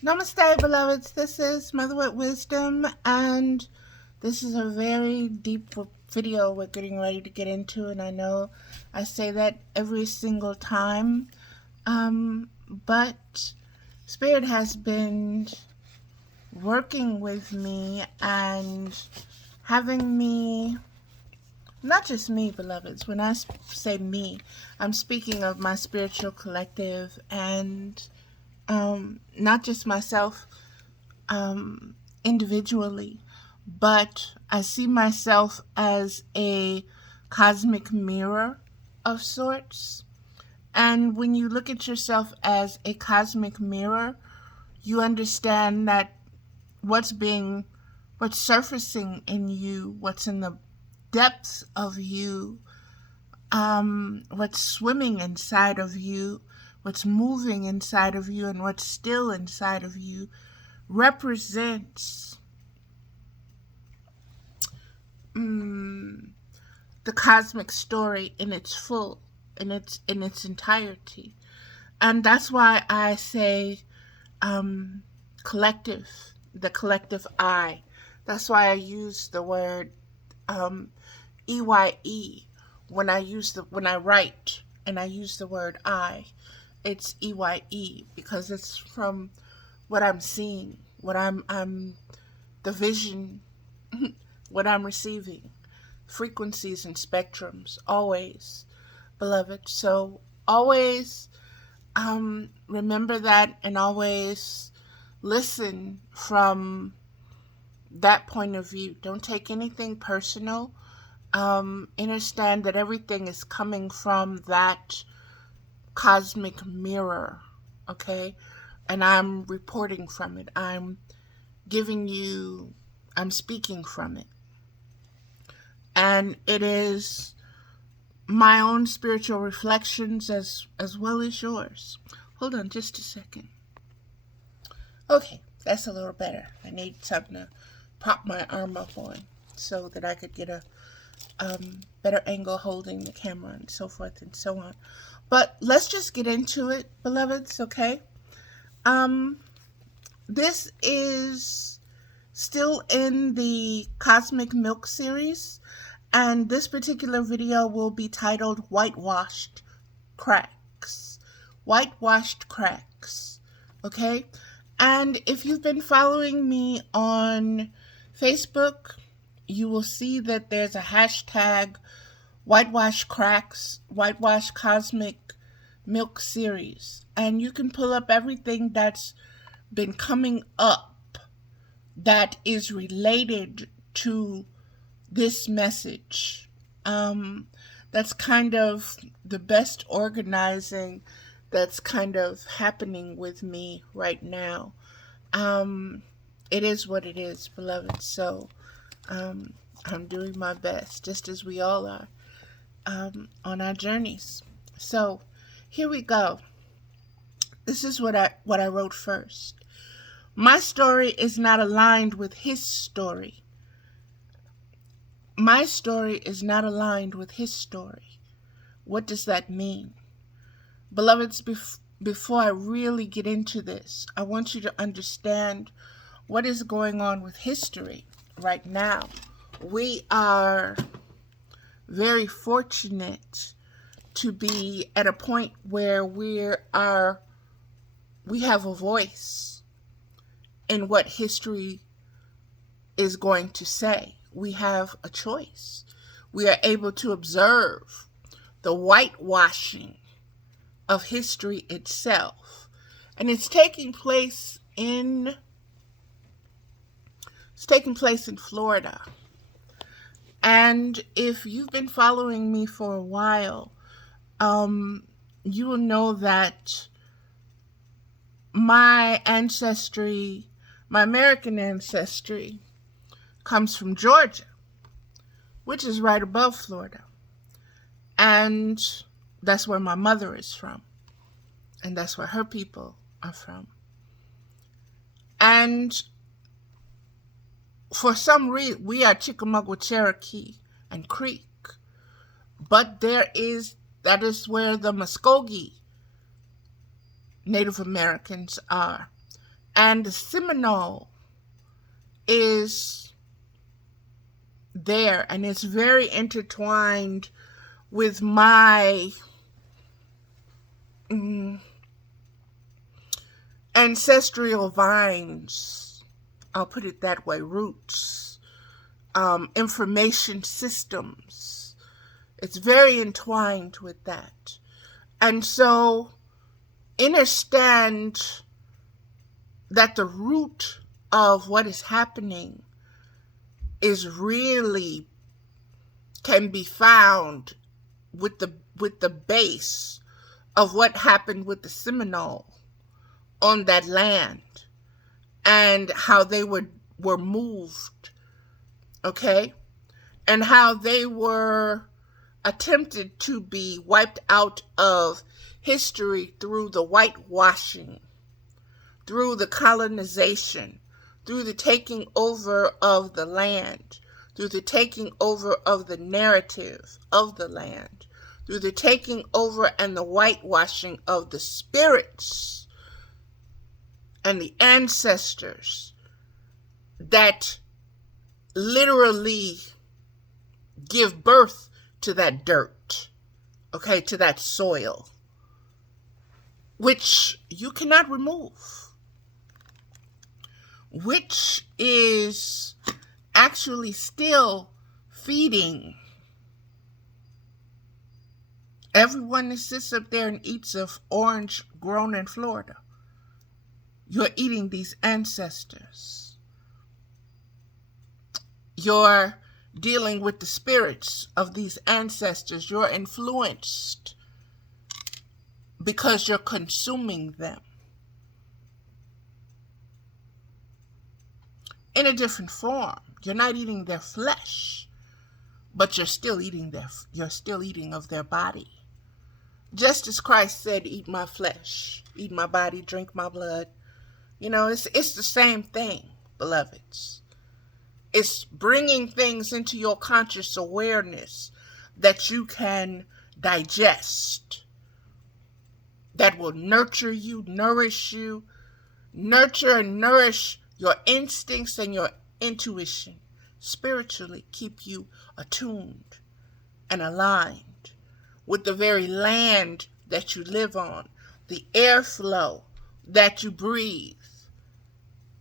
Namaste, beloveds. This is Mother with Wisdom, and this is a very deep video we're getting ready to get into. And I know I say that every single time, but Spirit has been working with me and having me, not just me, beloveds. When I say me, I'm speaking of my spiritual collective and not just myself individually, but I see myself as a cosmic mirror of sorts. And when you look at yourself as a cosmic mirror, you understand that what's surfacing in you, what's in the depths of you, what's swimming inside of you, what's moving inside of you, and what's still inside of you represents the cosmic story in its full, in its entirety. And that's why I say collective, the collective I. That's why I use the word EYE when I write and I use the word I. It's EYE because it's from what I'm seeing, what I'm the vision, what I'm receiving, frequencies and spectrums, always, beloved. So always remember that and always listen from that point of view. Don't take anything personal. Understand that everything is coming from that cosmic mirror, okay? And I'm reporting from it. I'm speaking from it. And it is my own spiritual reflections as well as yours. Hold on just a second. Okay, that's a little better. I need something to prop my arm up on so that I could get a better angle holding the camera and so forth and so on. But let's just get into it, beloveds, okay? This is still in the Cosmic Milk series, and this particular video will be titled Whitewashed Cracks. Whitewashed Cracks, okay? And if you've been following me on Facebook, you will see that there's a hashtag Whitewash Cracks, Whitewash Cosmic Milk series. And you can pull up everything that's been coming up that is related to this message. That's kind of the best organizing that's kind of happening with me right now. It is what it is, beloved. So I'm doing my best, just as we all are, on our journeys. So here we go. This is what I wrote first. My story is not aligned with his story. My story is not aligned with his story. What does that mean? Beloveds, before I really get into this, I want you to understand what is going on with history right now. We are very fortunate to be at a point where we have a voice in what history is going to say. We have a choice. We are able to observe the whitewashing of history itself. And it's taking place in Florida. And if you've been following me for a while, you will know that my American ancestry, comes from Georgia, which is right above Florida. And that's where my mother is from. And that's where her people are from. And for some reason, we are Chickamauga, Cherokee, and Creek. But that is where the Muskogee Native Americans are. And the Seminole is there, and it's very intertwined with my ancestral vines. I'll put it that way, roots, information systems. It's very entwined with that. And so understand that the root of what is happening is really can be found with the base of what happened with the Seminole on that land and how they were moved, okay? And how they were attempted to be wiped out of history through the whitewashing, through the colonization, through the taking over of the land, through the taking over of the narrative of the land, through the taking over and the whitewashing of the spirits and the ancestors that literally give birth to that dirt, okay, to that soil, which you cannot remove, which is actually still feeding everyone that sits up there and eats an orange grown in Florida. You're eating these ancestors. You're dealing with the spirits of these ancestors. You're influenced because you're consuming them in a different form. You're not eating their flesh, but you're still eating of their body. Just as Christ said, eat my flesh, eat my body, drink my blood. You know, it's the same thing, beloveds. It's bringing things into your conscious awareness that you can digest, that will nurture you, nourish you, nurture and nourish your instincts and your intuition, spiritually keep you attuned and aligned with the very land that you live on, the airflow that you breathe,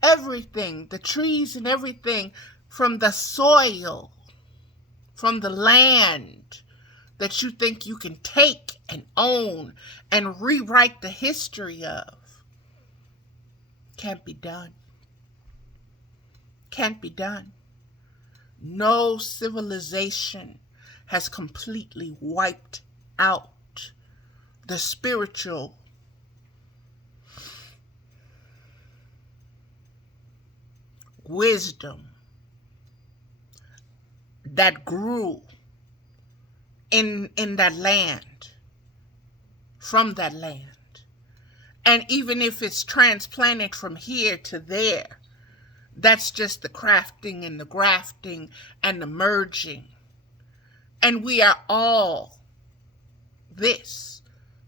everything, the trees and everything from the soil, from the land that you think you can take and own and rewrite the history of. Can't be done. Can't be done. No civilization has completely wiped out the spiritual wisdom that grew in that land, from that land. And even if it's transplanted from here to there, that's just the crafting and the grafting and the merging. And we are all this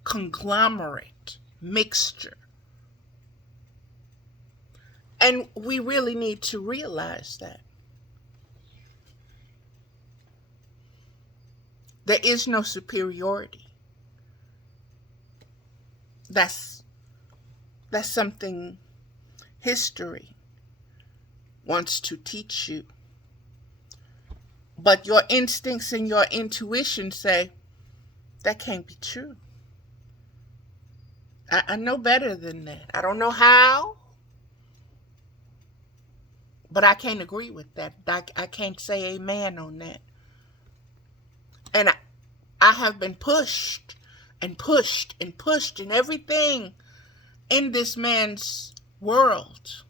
conglomerate mixture. And we really need to realize that. There is no superiority. That's something history wants to teach you. But your instincts and your intuition say, that can't be true. I know better than that. I don't know how, but I can't agree with that. I can't say amen on that. And I have been pushed and pushed and pushed, and everything in this man's world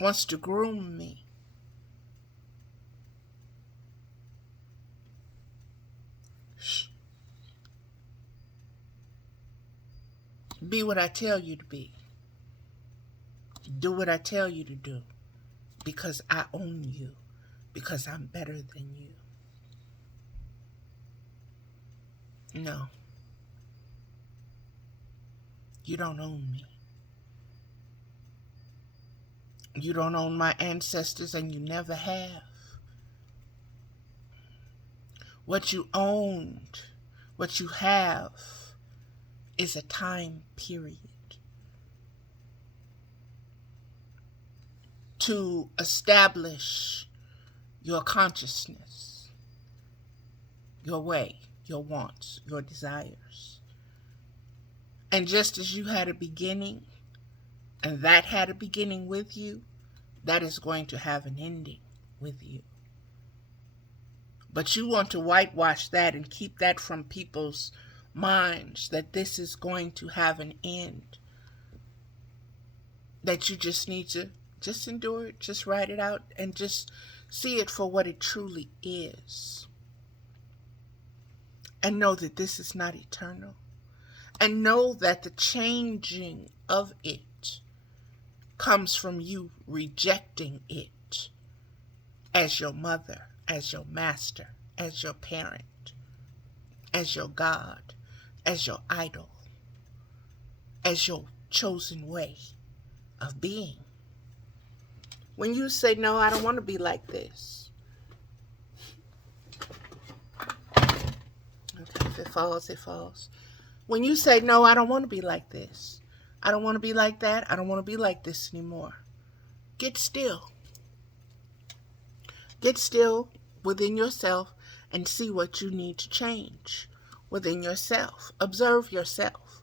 wants to groom me. Shh. Be what I tell you to be. Do what I tell you to do. Because I own you. Because I'm better than you. No. You don't own me. You don't own my ancestors, and you never have. What you owned, what you have, is a time period to establish your consciousness, your way, your wants, your desires. And just as you had a beginning, and that had a beginning with you, that is going to have an ending with you. But you want to whitewash that and keep that from people's minds, that this is going to have an end. That you just need to just endure it, just write it out, and just see it for what it truly is. And know that this is not eternal. And know that the changing of it comes from you rejecting it as your mother, as your master, as your parent, as your God, as your idol, as your chosen way of being. When you say, no, I don't want to be like this. Okay, if it falls, it falls. When you say, no, I don't want to be like this. I don't want to be like that. I don't want to be like this anymore. Get still. Get still within yourself and see what you need to change within yourself. Observe yourself.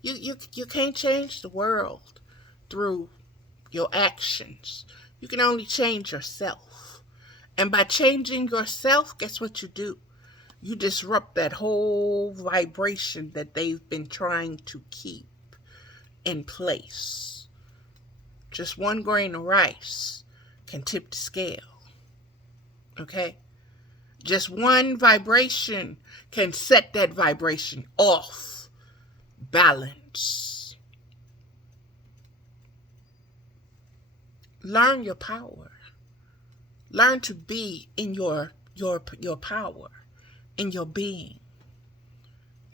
You can't change the world through your actions. You can only change yourself. And by changing yourself, guess what you do? You disrupt that whole vibration that they've been trying to keep in place. Just one grain of rice can tip the scale. Okay? Just one vibration can set that vibration off balance. Learn your power. Learn to be in your power, in your being.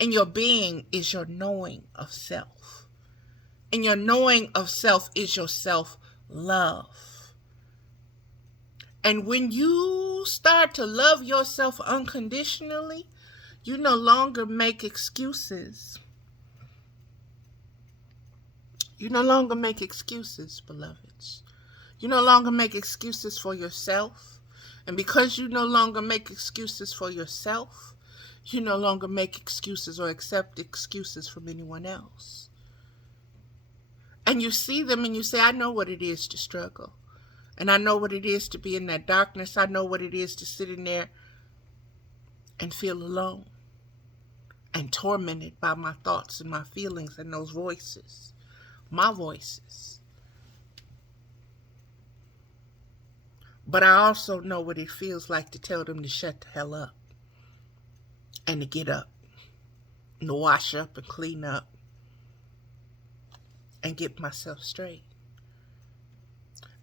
And your being is your knowing of self. And your knowing of self is your self-love. And when you start to love yourself unconditionally, you no longer make excuses. You no longer make excuses, beloveds. You no longer make excuses for yourself. And because you no longer make excuses for yourself, you no longer make excuses or accept excuses from anyone else. And you see them and you say, I know what it is to struggle. And I know what it is to be in that darkness. I know what it is to sit in there and feel alone and tormented by my thoughts and my feelings and those voices, my voices. But I also know what it feels like to tell them to shut the hell up and to get up and to wash up and clean up and get myself straight.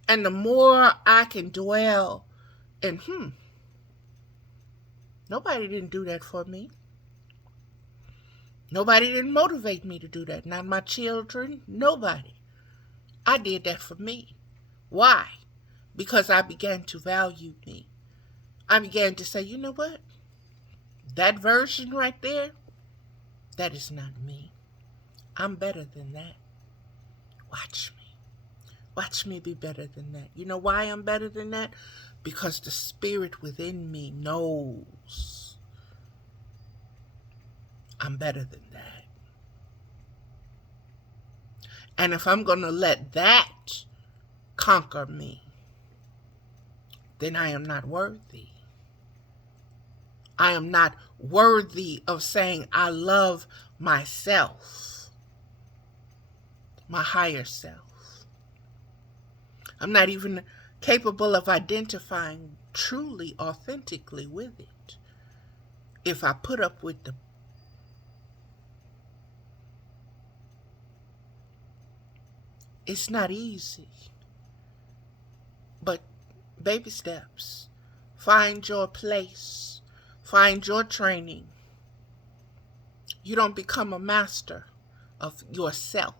And the more I can dwell in, nobody didn't do that for me. Nobody didn't motivate me to do that. Not my children, nobody. I did that for me. Why? Because I began to value me. I began to say, you know what? That version right there, that is not me. I'm better than that. Watch me. Watch me be better than that. You know why I'm better than that? Because the spirit within me knows I'm better than that. And if I'm going to let that conquer me, then I am not worthy. I am not worthy of saying I love myself, my higher self. I'm not even capable of identifying truly, authentically with it. If I put up with the it's not easy. But baby steps. Find your place. Find your training. You don't become a master of yourself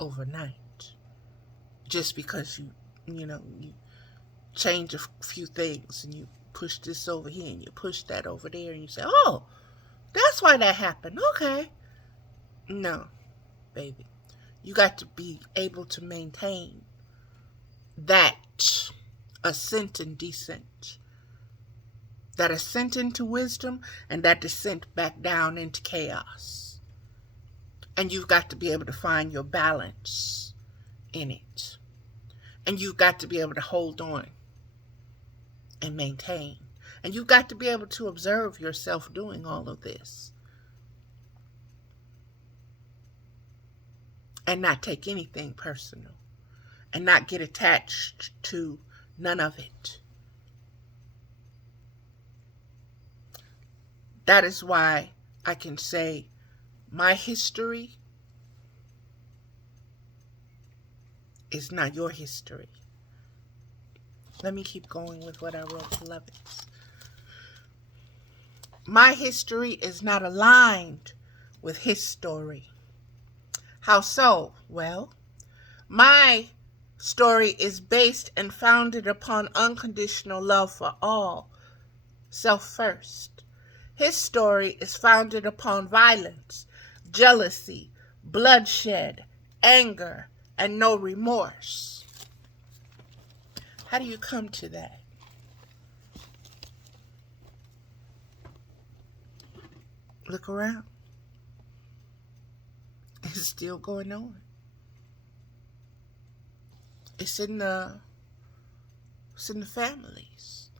overnight. just because you change a few things and you push this over here and you push that over there and you say, oh, that's why that happened. Okay. No, baby. You got to be able to maintain that ascent and descent. That ascent into wisdom and that descent back down into chaos. And you've got to be able to find your balance in it. And you've got to be able to hold on and maintain. And you've got to be able to observe yourself doing all of this. And not take anything personal. And not get attached to none of it. That is why I can say my history is not your history. Let me keep going with what I wrote, beloveds. My history is not aligned with his story. How so? Well, my story is based and founded upon unconditional love for all, self first. His story is founded upon violence, jealousy, bloodshed, anger, and no remorse. How do you come to that? Look around. It's still going on. It's in the families.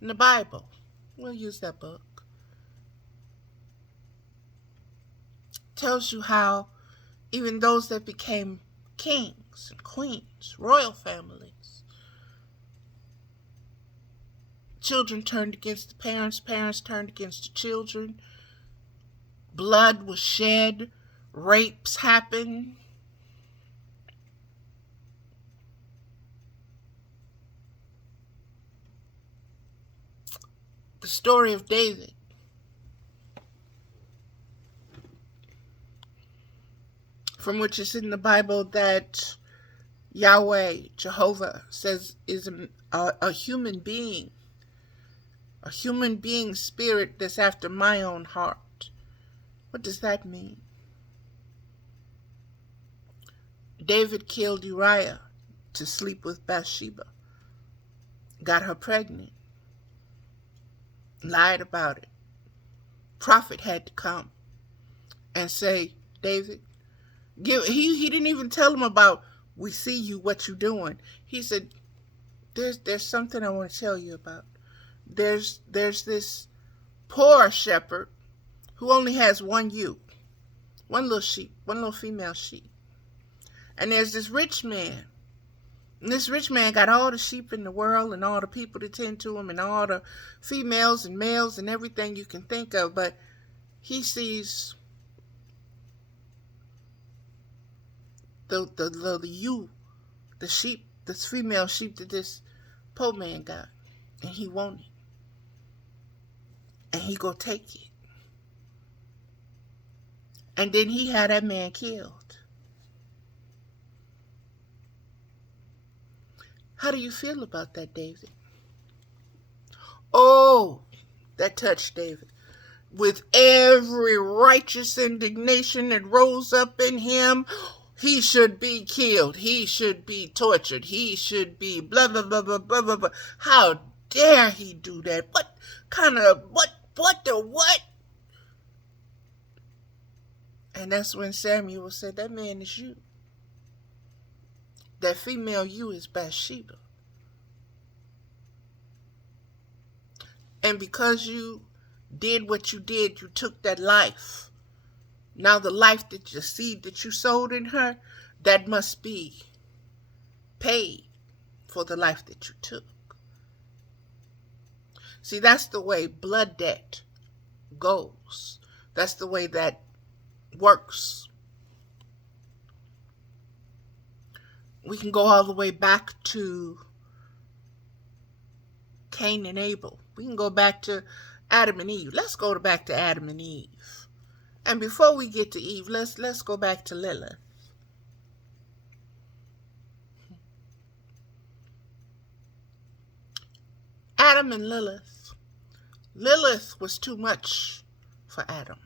In the Bible. We'll use that book. Tells you how even those that became kings and queens, royal families, children turned against the parents, parents turned against the children, blood was shed, rapes happened. The story of David. From which is in the Bible that Yahweh, Jehovah, says is a human being. A human being spirit that's after my own heart. What does that mean? David killed Uriah to sleep with Bathsheba. Got her pregnant. Lied about it. Prophet had to come and say, David, he didn't even tell him about, we see you, what you doing. He said, there's something I want to tell you about. There's this poor shepherd who only has one ewe, one little sheep, one little female sheep. And there's this rich man. And this rich man got all the sheep in the world and all the people to tend to him and all the females and males and everything you can think of. But he sees the ewe, the sheep, this female sheep that this poor man got. And he want it. And he go take it. And then he had that man killed. How do you feel about that, David? Oh, that touched David. With every righteous indignation that rose up in him, he should be killed. He should be tortured. He should be blah, blah, blah, blah, blah, blah, blah. How dare he do that? What kind of, what? And that's when Samuel said, that man is you. That female you is Bathsheba. And because you did what you did, you took that life. Now the life that the seed that you sowed in her, that must be paid for the life that you took. See, that's the way blood debt goes. That's the way that works. We can go all the way back to Cain and Abel. We can go back to Adam and Eve. Let's go back to Adam and Eve. And before we get to Eve, let's go back to Lilith. Adam and Lilith. Lilith was too much for Adam.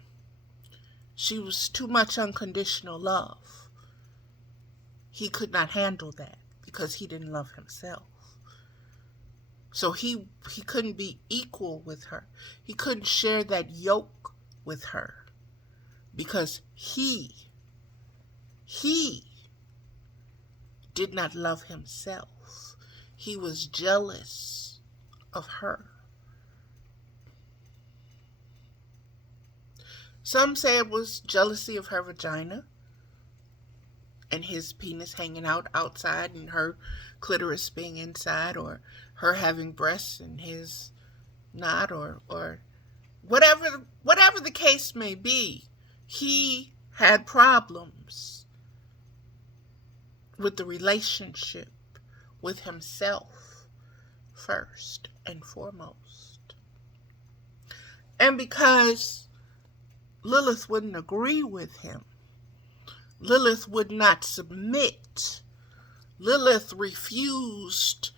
She was too much unconditional love. He could not handle that because he didn't love himself. So he couldn't be equal with her. He couldn't share that yoke with her because he did not love himself. He was jealous of her. Some say it was jealousy of her vagina and his penis hanging out outside and her clitoris being inside, or her having breasts and his not, or whatever the case may be. He had problems with the relationship with himself first and foremost. And because Lilith wouldn't agree with him, Lilith would not submit. Lilith refused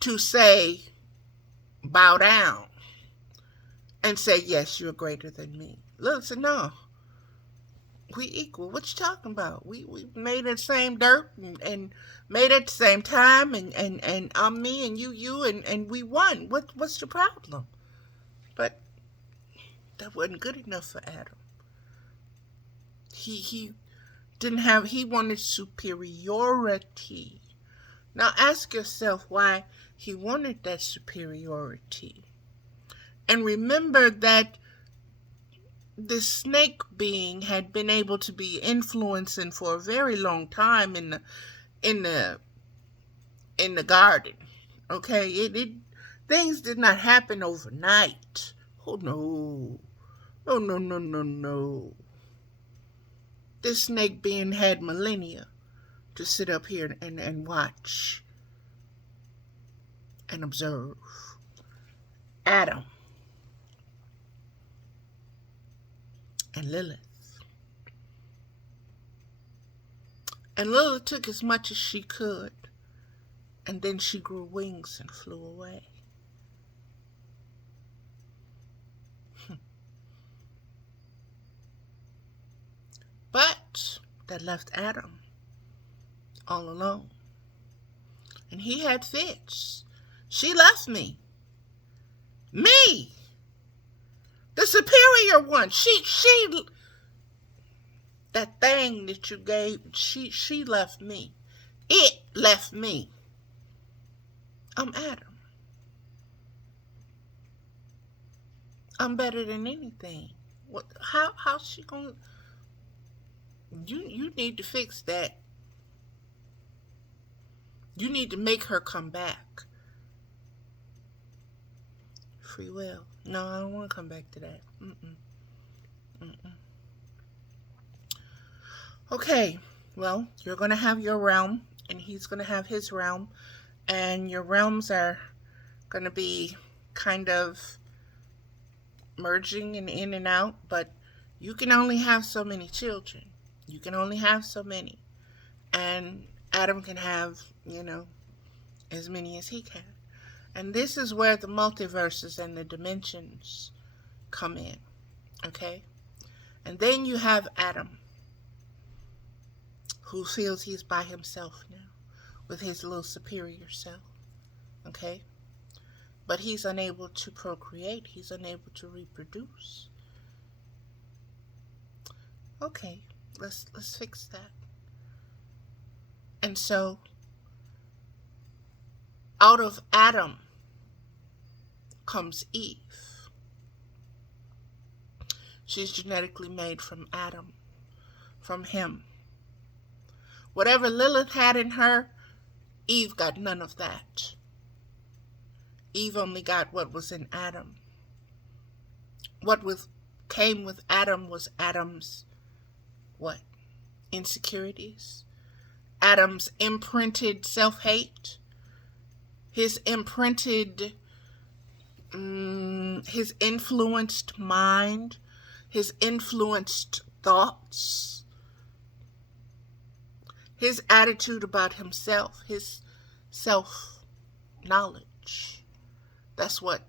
to say, bow down and say, yes, you're greater than me. Lilith said, no, we equal. What you talking about? We made the same dirt and made at the same time, and I'm me and you and we won. What's the problem? But that wasn't good enough for Adam. He wanted superiority. Now ask yourself why he wanted that superiority. And remember that the snake being had been able to be influencing for a very long time in the garden. Okay, things did not happen overnight. Oh no. No. This snake being had millennia to sit up here and watch and observe Adam and Lilith. And Lilith took as much as she could, and then she grew wings and flew away. But that left Adam all alone. And he had fits. She left me. Me! The superior one. She that thing that you gave, she left me. It left me. I'm Adam. I'm better than anything. What? How's she gonna? You need to fix that. You need to make her come back. Free will. No, I don't want to come back to that. Okay, well, you're going to have your realm, and he's going to have his realm, and your realms are going to be kind of merging and in and out, but you can only have so many children. You can only have so many. And Adam can have, as many as he can. And this is where the multiverses and the dimensions come in. Okay? And then you have Adam, who feels he's by himself now with his little superior self. Okay? But he's unable to procreate. He's unable to reproduce. Okay, let's fix that. And so, out of Adam comes Eve. She's genetically made from Adam, from him. Whatever Lilith had in her, Eve got none of that. Eve only got what was in Adam. What came with Adam was Adam's what? Insecurities. Adam's imprinted self-hate. His imprinted, his influenced mind. His influenced thoughts. His attitude about himself. His self-knowledge. That's what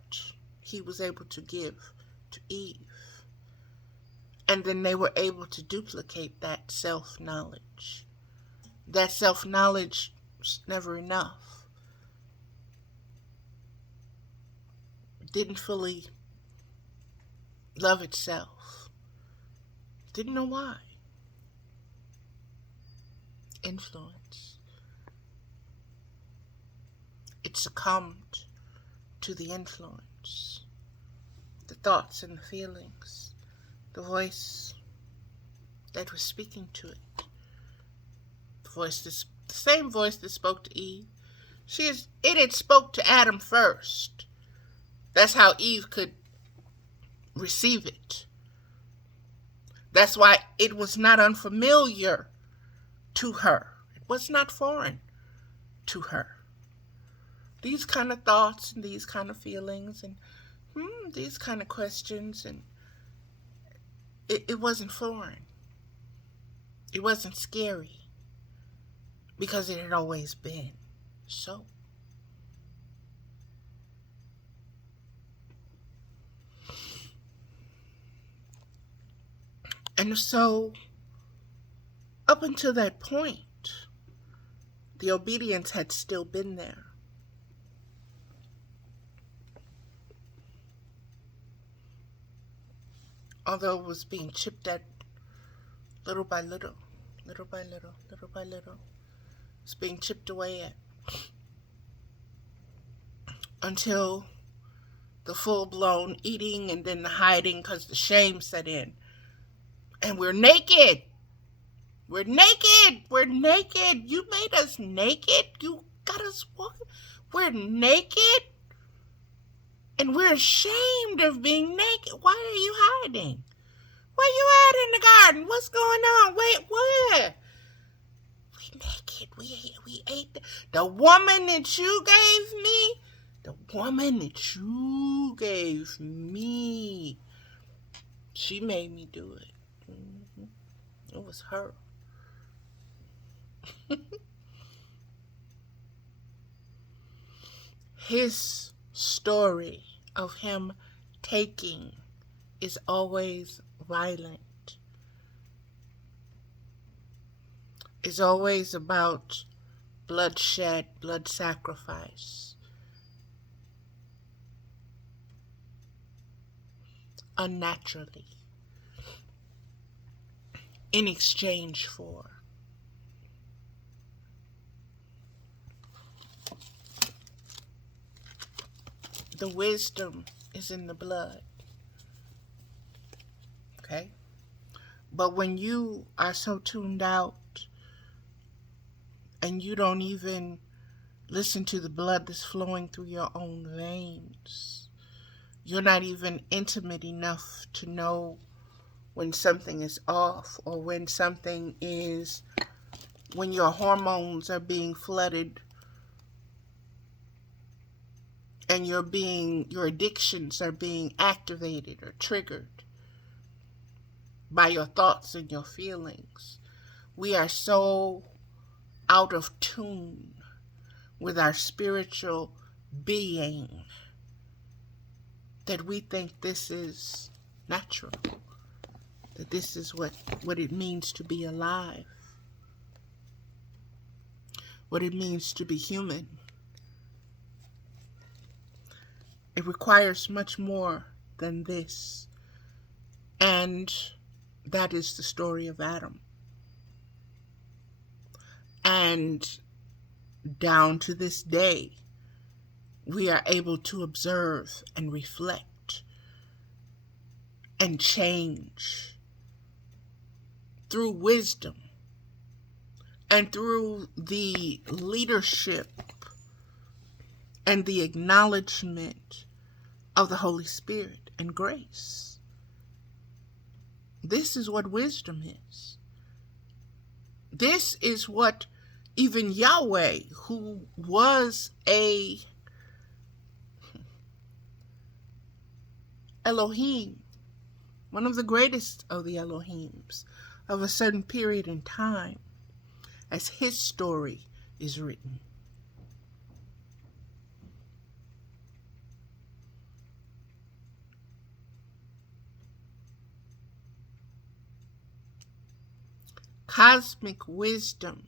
he was able to give to Eve. And then they were able to duplicate that self-knowledge. That self-knowledge was never enough. Didn't fully love itself. Didn't know why. Influence. It succumbed to the influence, the thoughts and the feelings, the voice that was speaking to it. The same voice that spoke to Eve. It had spoke to Adam first. That's how Eve could receive it. That's why it was not unfamiliar to her. It was not foreign to her. These kind of thoughts and these kind of feelings and these kind of questions, and it wasn't foreign. It wasn't scary because it had always been so. And so, up until that point, the obedience had still been there. Although it was being chipped at little by little, little by little, little by little. It's being chipped away at until the full-blown eating and then the hiding because the shame set in. And we're naked. We're naked. We're naked. You made us naked. You got us walking. We're naked. And we're ashamed of being naked. Why are you hiding? Where you at in the garden? What's going on? Wait, what? We naked. We ate the woman that you gave me. The woman that you gave me. She made me do it. It was her. His story of him taking is always violent. It's always about bloodshed, blood sacrifice. Unnaturally. In exchange for. The wisdom is in the blood. Okay? But when you are so tuned out and you don't even listen to the blood that's flowing through your own veins, you're not even intimate enough to know when something is off or when your hormones are being flooded and your addictions are being activated or triggered by your thoughts and your feelings. We are so out of tune with our spiritual being that we think this is natural, that this is what it means to be alive, what it means to be human. It requires much more than this. And that is the story of Adam. And down to this day, we are able to observe and reflect and change through wisdom and through the leadership and the acknowledgement of the Holy Spirit and grace. This is what wisdom is. This is what even Yahweh, who was a Elohim, one of the greatest of the Elohims of a certain period in time, as his story is written. cosmic wisdom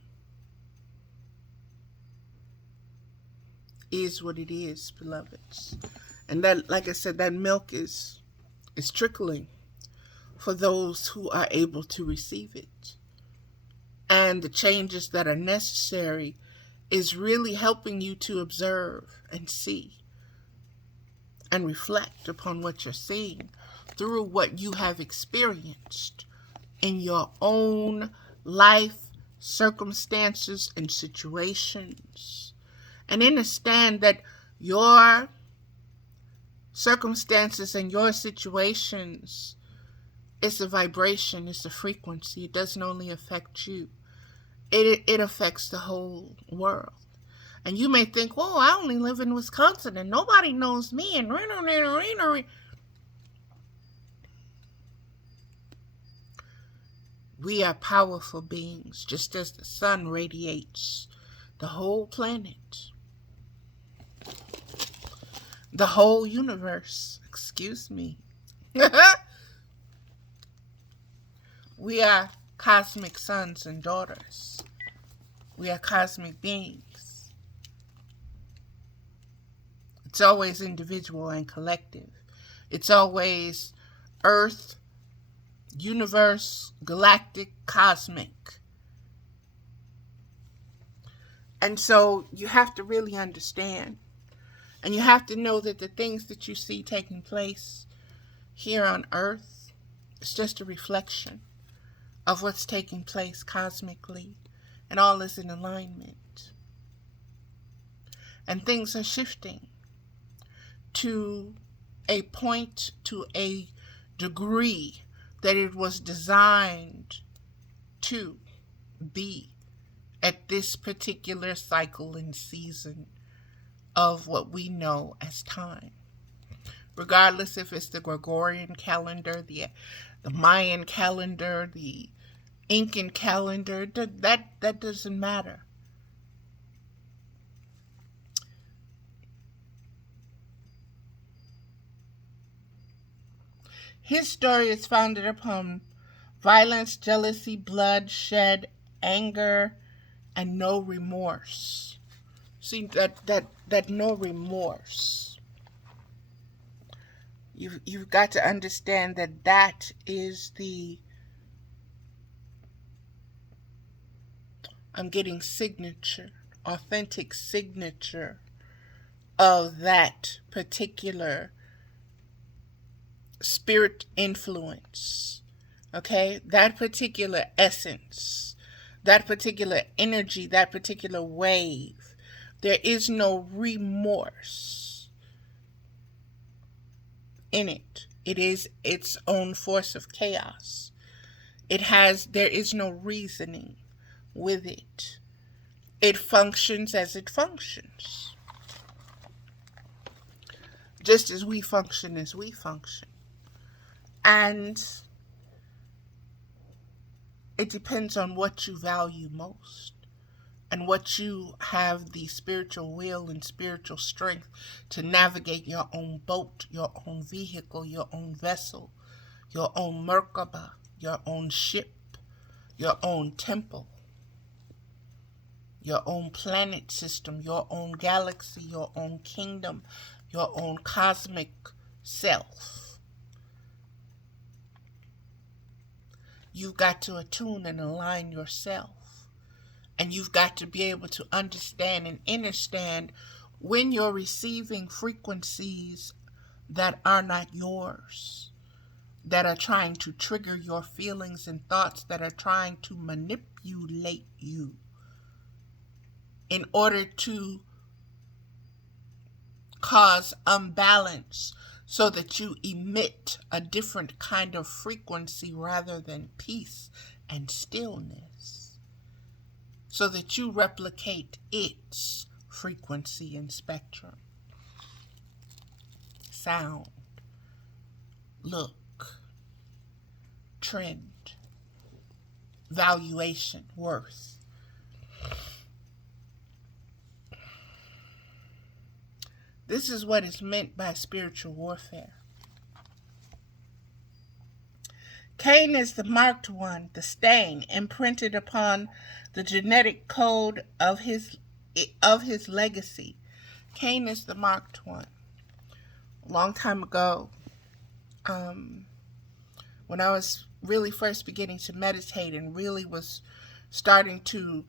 is what it is, beloveds. And that, like I said, that milk is trickling for those who are able to receive it. And the changes that are necessary is really helping you to observe and see and reflect upon what you're seeing through what you have experienced in your own life, circumstances, and situations. And understand that your circumstances and your situations, it's a vibration, it's a frequency. It doesn't only affect you. It affects the whole world. And you may think, well, I only live in Wisconsin and nobody knows me. And we are powerful beings, just as the sun radiates the whole planet, the whole universe. Excuse me. We are cosmic sons and daughters. We are cosmic beings. It's always individual and collective. It's always Earth, universe, galactic, cosmic. And so you have to really understand. And you have to know that the things that you see taking place here on Earth, it's just a reflection of what's taking place cosmically. And all is in alignment. And things are shifting to a point, to a degree that it was designed to be at this particular cycle and season of what we know as time. Regardless if it's the Gregorian calendar, the Mayan calendar, the Incan calendar, that doesn't matter. His story is founded upon violence, jealousy, bloodshed, anger, and no remorse. See, that no remorse. You've got to understand that is the, I'm getting signature, authentic signature of that particular spirit influence. Okay? That particular essence, that particular energy, that particular wave. There is no remorse in it. It is its own force of chaos. There is no reasoning with it. It functions as it functions. Just as we function as we function. And it depends on what you value most and what you have the spiritual will and spiritual strength to navigate your own boat, your own vehicle, your own vessel, your own Merkaba, your own ship, your own temple, your own planet system, your own galaxy, your own kingdom, your own cosmic self. You've got to attune and align yourself. And you've got to be able to understand and understand when you're receiving frequencies that are not yours, that are trying to trigger your feelings and thoughts, that are trying to manipulate you in order to cause unbalance so that you emit a different kind of frequency rather than peace and stillness, so that you replicate its frequency and spectrum, sound, look, trend, valuation, worth. This is what is meant by spiritual warfare. Cain is the marked one, the stain imprinted upon the genetic code of his legacy. Cain is the marked one. A long time ago, when I was really first beginning to meditate and really was starting to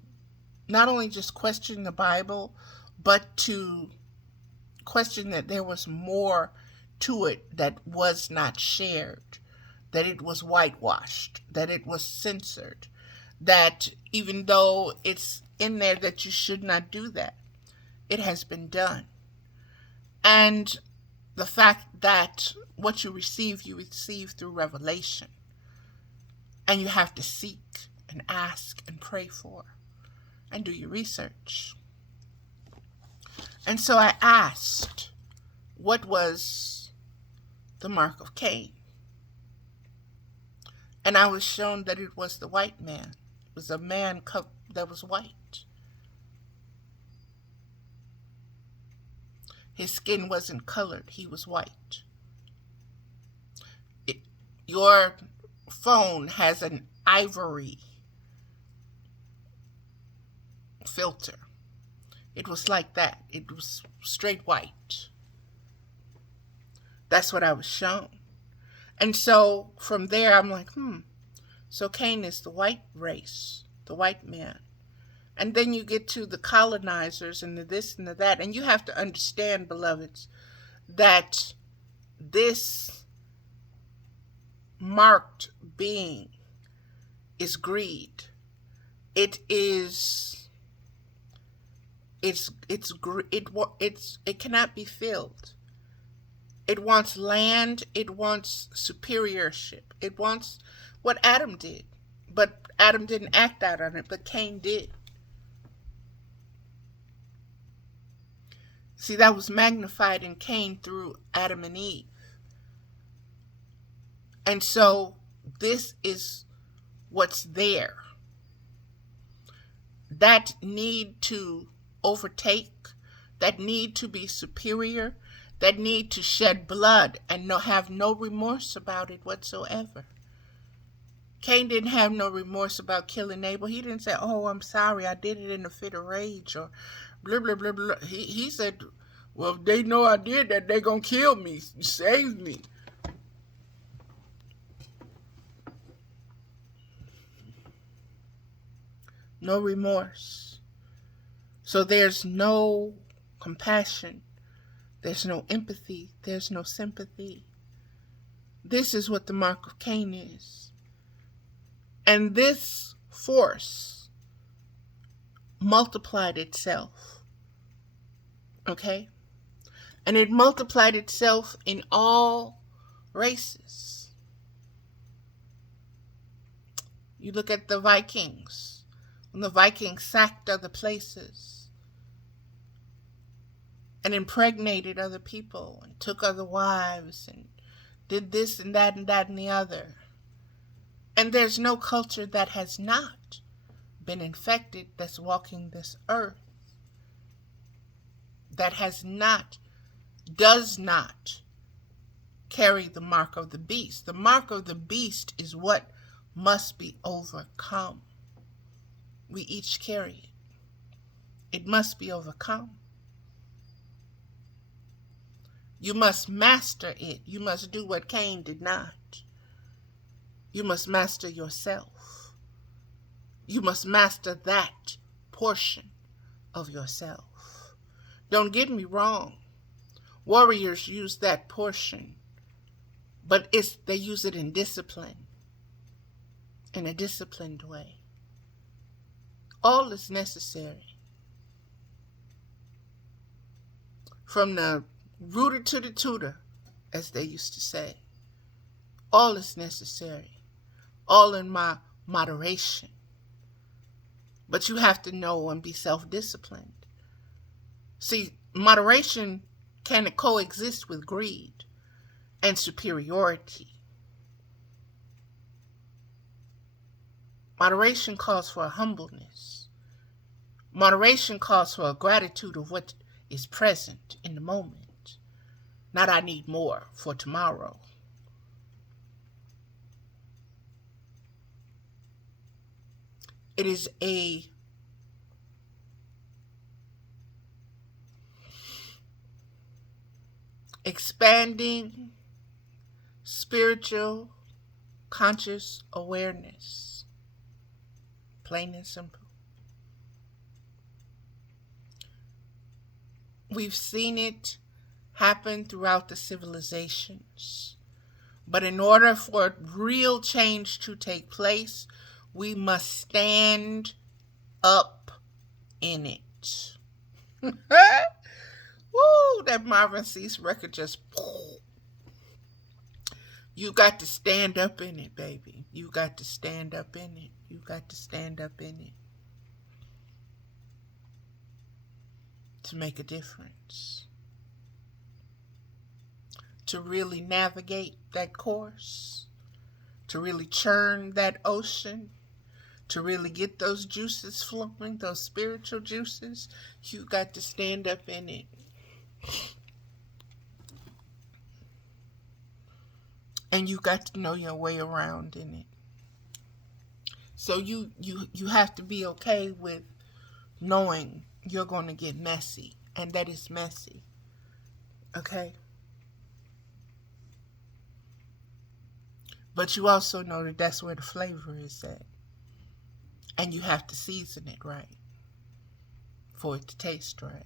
not only just question the Bible, but to question that there was more to it that was not shared, that it was whitewashed, that it was censored, that even though it's in there that you should not do that, it has been done. And the fact that what you receive through revelation. And you have to seek and ask and pray for and do your research. And so I asked, what was the mark of Cain? And I was shown that it was the white man. It was a man that was white. His skin wasn't colored. He was white. Your phone has an ivory filter. It was like that. It was straight white. That's what I was shown. And so from there, I'm like, so Cain is the white race, the white man. And then you get to the colonizers and the this and the that. And you have to understand, beloveds, that this marked being is greed. It cannot be filled. It wants land. It wants superiorship. It wants what Adam did. But Adam didn't act out on it, but Cain did. See, that was magnified in Cain through Adam and Eve. And so this is what's there. That need to overtake, that need to be superior, that need to shed blood and have no remorse about it whatsoever. Cain didn't have no remorse about killing Abel. He didn't say, oh, I'm sorry, I did it in a fit of rage, or blah, blah, blah, blah. He said, well, if they know I did that, they're going to kill me. Save me. No remorse. So there's no compassion. There's no empathy. There's no sympathy. This is what the mark of Cain is. And this force multiplied itself. Okay? And it multiplied itself in all races. You look at the Vikings. When the Vikings sacked other places and impregnated other people and took other wives and did this and that and that and the other. And there's no culture that has not been infected that's walking this earth, that does not carry the mark of the beast. The mark of the beast is what must be overcome. We each carry it. It must be overcome. You must master it. You must do what Cain did not. You must master yourself. You must master that portion of yourself. Don't get me wrong. Warriors use that portion, but they use it in discipline, in a disciplined way. All is necessary. From the rooter to the tutor, as they used to say. All is necessary. All in my moderation. But you have to know and be self-disciplined. See, moderation can coexist with greed and superiority. Moderation calls for a humbleness. Moderation calls for a gratitude of what is present in the moment. Not I need more for tomorrow. It is a expanding spiritual conscious awareness. Plain and simple. We've seen it happen throughout the civilizations. But in order for real change to take place, we must stand up in it. Woo! That Marvin Cease record just... You got to stand up in it, baby. You got to stand up in it. You got to stand up in it. To make a difference. To really navigate that course. To really churn that ocean. To really get those juices flowing, those spiritual juices. You got to stand up in it. And you got to know your way around in it. So you have to be okay with knowing you're going to get messy. And that is messy. Okay? But you also know that that's where the flavor is at. And you have to season it right. For it to taste right.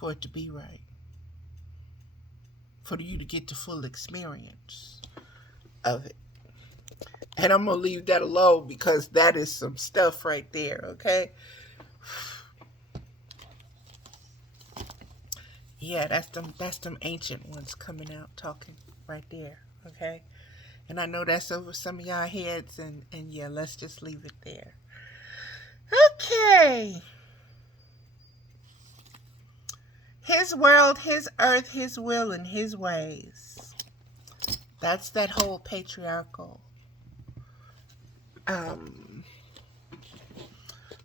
For it to be right. For you to get the full experience of it. And I'm going to leave that alone because that is some stuff right there, okay? Yeah, that's them ancient ones coming out talking right there, okay? And I know that's over some of y'all heads, and yeah, let's just leave it there. Okay. His world, his earth, his will, and his ways. That's that whole patriarchal.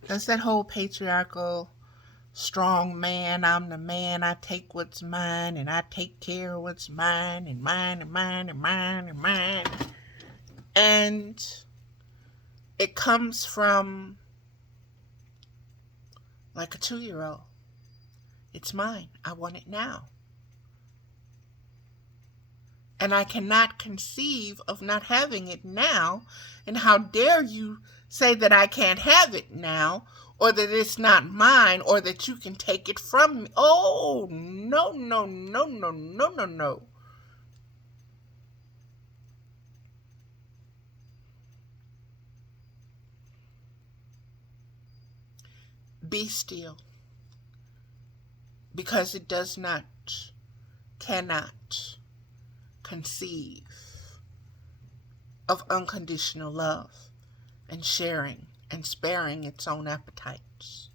That's that whole patriarchal, strong man. I'm the man. I take what's mine, and I take care of what's mine, and mine, and mine, and mine, and mine. And it comes from like a 2-year-old. It's mine. I want it now. And I cannot conceive of not having it now. And how dare you say that I can't have it now, or that it's not mine, or that you can take it from me. Oh, no, no, no, no, no, no, no. Be still. Because it does not, cannot conceive of unconditional love and sharing and sparing its own appetites.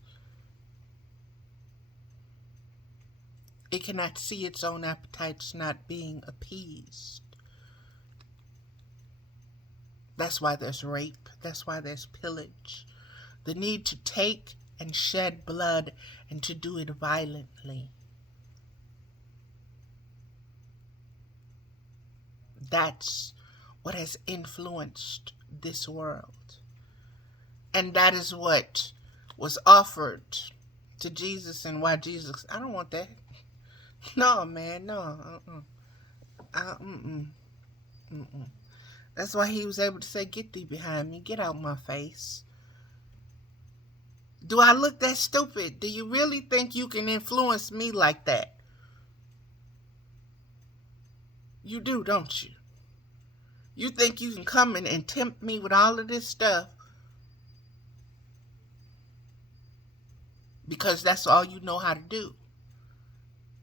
It cannot see its own appetites not being appeased. That's why there's rape. That's why there's pillage. The need to take and shed blood and to do it violently. That's what has influenced this world. And that is what was offered to Jesus, and why Jesus, I don't want that. No, man, no. That's why he was able to say, get thee behind me, get out my face. Do I look that stupid? Do you really think you can influence me like that? You do, don't you? You think you can come in and tempt me with all of this stuff because that's all you know how to do.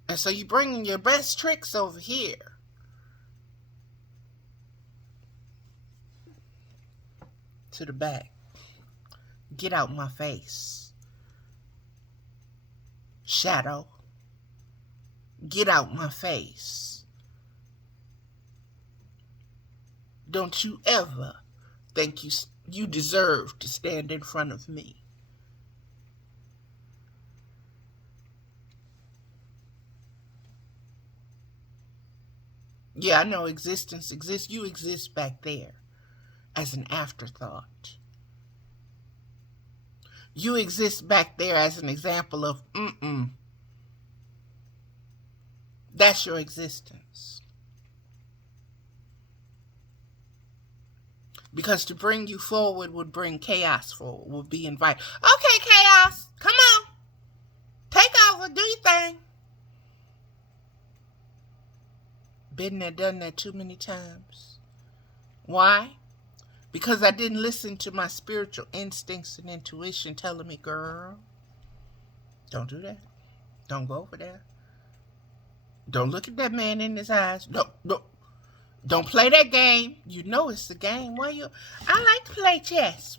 And so you bringing your best tricks over here. To the back. Get out my face. Shadow. Get out my face. Don't you ever think you deserve to stand in front of me. Yeah, I know existence exists. You exist back there as an afterthought. You exist back there as an example of, that's your existence. Because to bring you forward would bring chaos forward, would be invited. Okay, chaos, come on. Take over, do your thing. Been there, done that too many times. Why? Because I didn't listen to my spiritual instincts and intuition telling me, girl, don't do that. Don't go over there. Don't look at that man in his eyes. Don't play that game. You know it's a game. I like to play chess.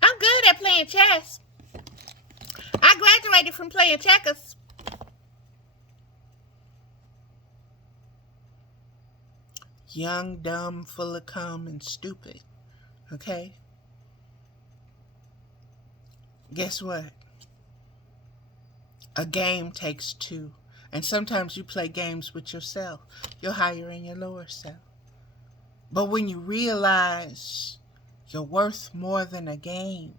I'm good at playing chess. I graduated from playing checkers. Young, dumb, full of cum, and stupid. Okay? Guess what? A game takes two. And sometimes you play games with yourself, your higher and your lower self. But when you realize you're worth more than a game,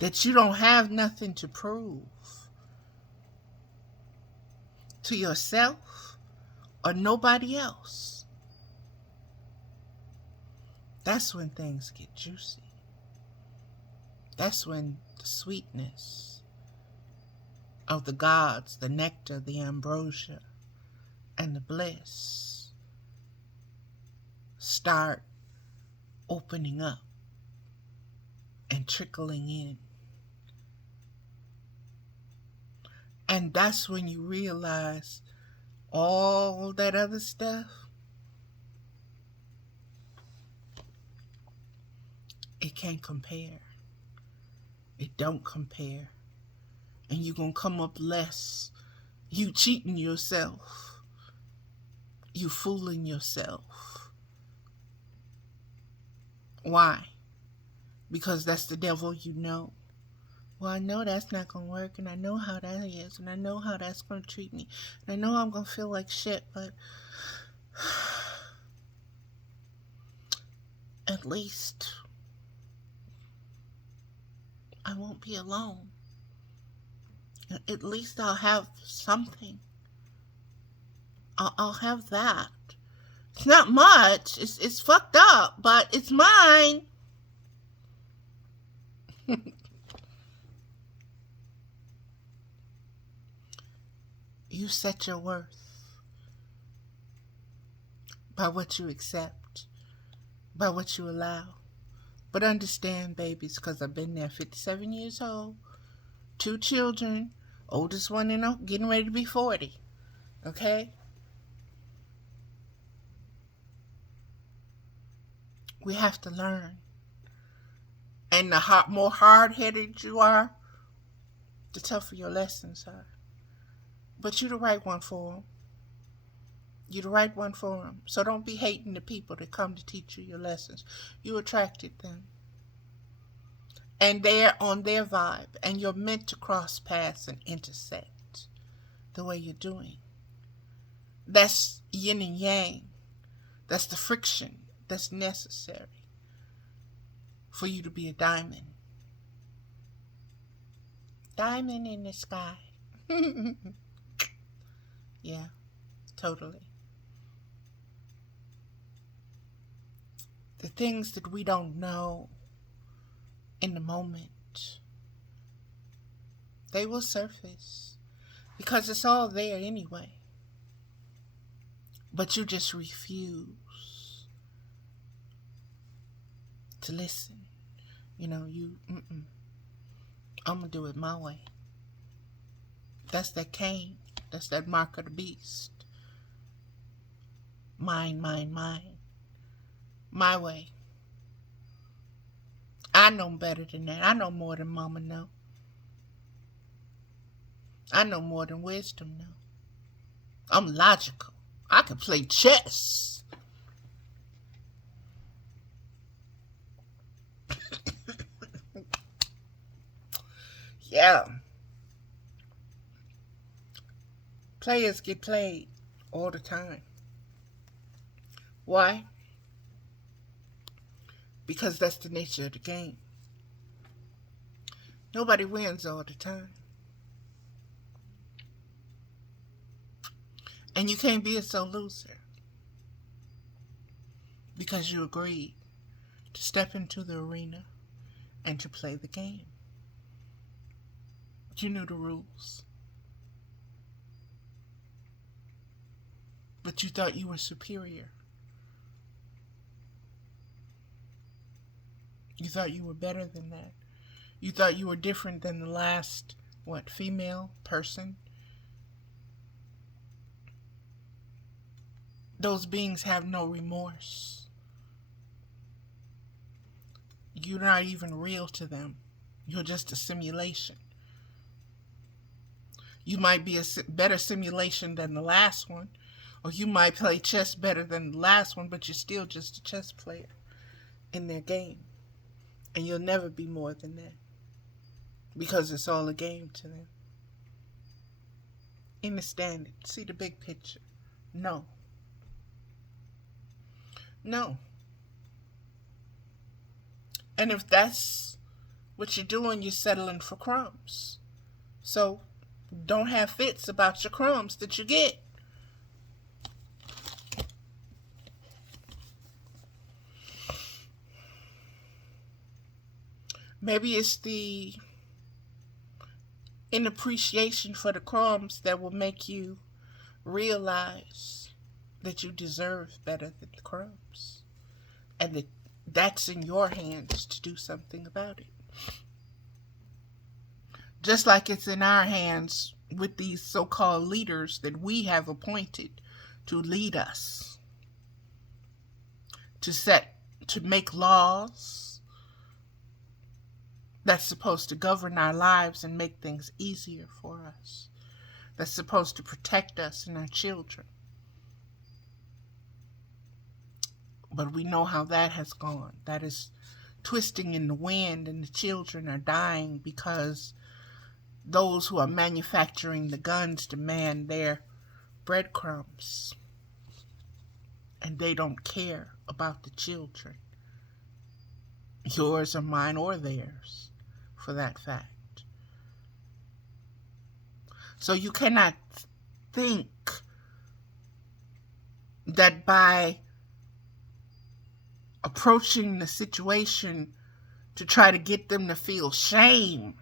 that you don't have nothing to prove to yourself or nobody else, that's when things get juicy. That's when the sweetness of the gods, the nectar, the ambrosia, and the bliss start opening up and trickling in. And that's when you realize all that other stuff, it can't compare. It don't compare. And you're going to come up less. You cheating yourself. You fooling yourself. Why? Because that's the devil you know. Well, I know that's not going to work, and I know how that is, and I know how that's going to treat me, and I know I'm going to feel like shit, but at least I won't be alone. At least I'll have something. I'll have that. It's not much. It's fucked up, but it's mine. You set your worth by what you accept, by what you allow. But understand, babies, because I've been there, 57 years old, 2 children, oldest one getting ready to be 40. Okay? We have to learn. And the more hard-headed you are, the tougher your lessons are. But you're the right one for them. You're the right one for them. So don't be hating the people that come to teach you your lessons. You attracted them. And they're on their vibe. And you're meant to cross paths and intersect the way you're doing. That's yin and yang. That's the friction that's necessary for you to be a diamond. Diamond in the sky. Yeah, totally. The things that we don't know in the moment, they will surface because it's all there anyway. But you just refuse to listen. I'm going to do it my way. That's that Cain. That's that mark of the beast. Mine. My way. I know better than that. I know more than Mama know. I know more than wisdom know. I'm logical. I can play chess. Yeah. Players get played all the time. Why? because that's the nature of the game. Nobody wins all the time. And you can't be a sole loser because you agreed to step into the arena and to play the game. You knew the rules. But you thought you were superior. You thought you were better than that. You thought you were different than the last, female person. Those beings have no remorse. You're not even real to them. You're just a simulation. You might be a better simulation than the last one, or you might play chess better than the last one, but you're still just a chess player in their game. And you'll never be more than that, because it's all a game to them. Understand it. See the big picture. No. And if that's what you're doing, you're settling for crumbs. So don't have fits about your crumbs that you get. Maybe it's the inappreciation for the crumbs that will make you realize that you deserve better than the crumbs, and that's in your hands to do something about it. Just like it's in our hands with these so-called leaders that we have appointed to lead us, to make laws that's supposed to govern our lives and make things easier for us, that's supposed to protect us and our children. But we know how that has gone. That is twisting in the wind, and the children are dying because those who are manufacturing the guns demand their breadcrumbs. And they don't care about the children. Yours or mine or theirs, for that fact. So you cannot think that by approaching the situation to try to get them to feel shame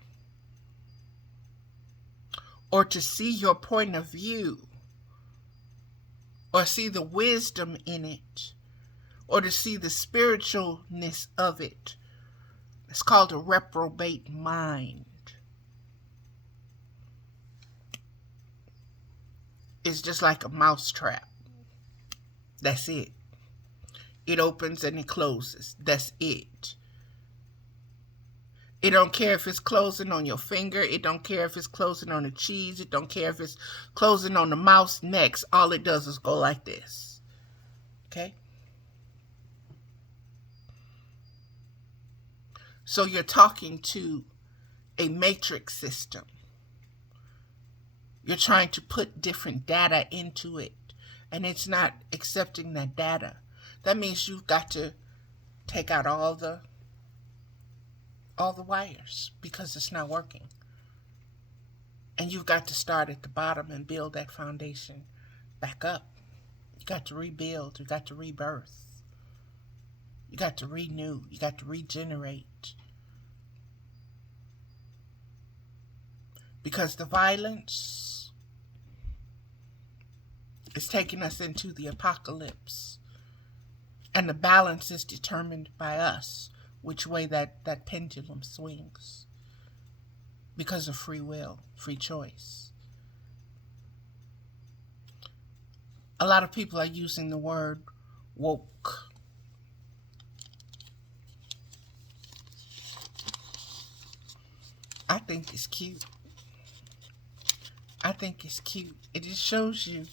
or to see your point of view or see the wisdom in it or to see the spiritualness of it. It's called a reprobate mind. It's just like a mousetrap. That's it. It opens and it closes. That's it. It don't care if it's closing on your finger. It don't care if it's closing on the cheese. It don't care if it's closing on the mouse next. All it does is go like this. Okay? So you're talking to a matrix system. You're trying to put different data into it, and it's not accepting that data. That means you've got to take out all the wires because it's not working. And you've got to start at the bottom and build that foundation back up. You got to rebuild. You got to rebirth. You got to renew. You got to regenerate. Because the violence is taking us into the apocalypse. And the balance is determined by us, which way that pendulum swings. Because of free will, free choice. A lot of people are using the word woke. I think it's cute. I think it's cute. It just shows you,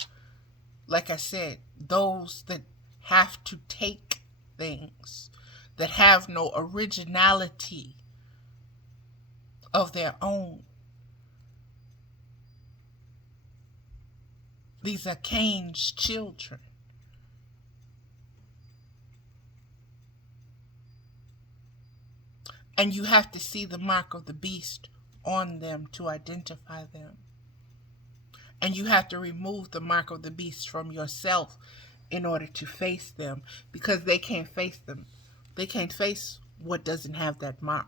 like I said, those that have to take things, that have no originality of their own. These are Cain's children. And you have to see the mark of the beast on them to identify them. And you have to remove the mark of the beast from yourself in order to face them, because they can't face them. They can't face what doesn't have that mark.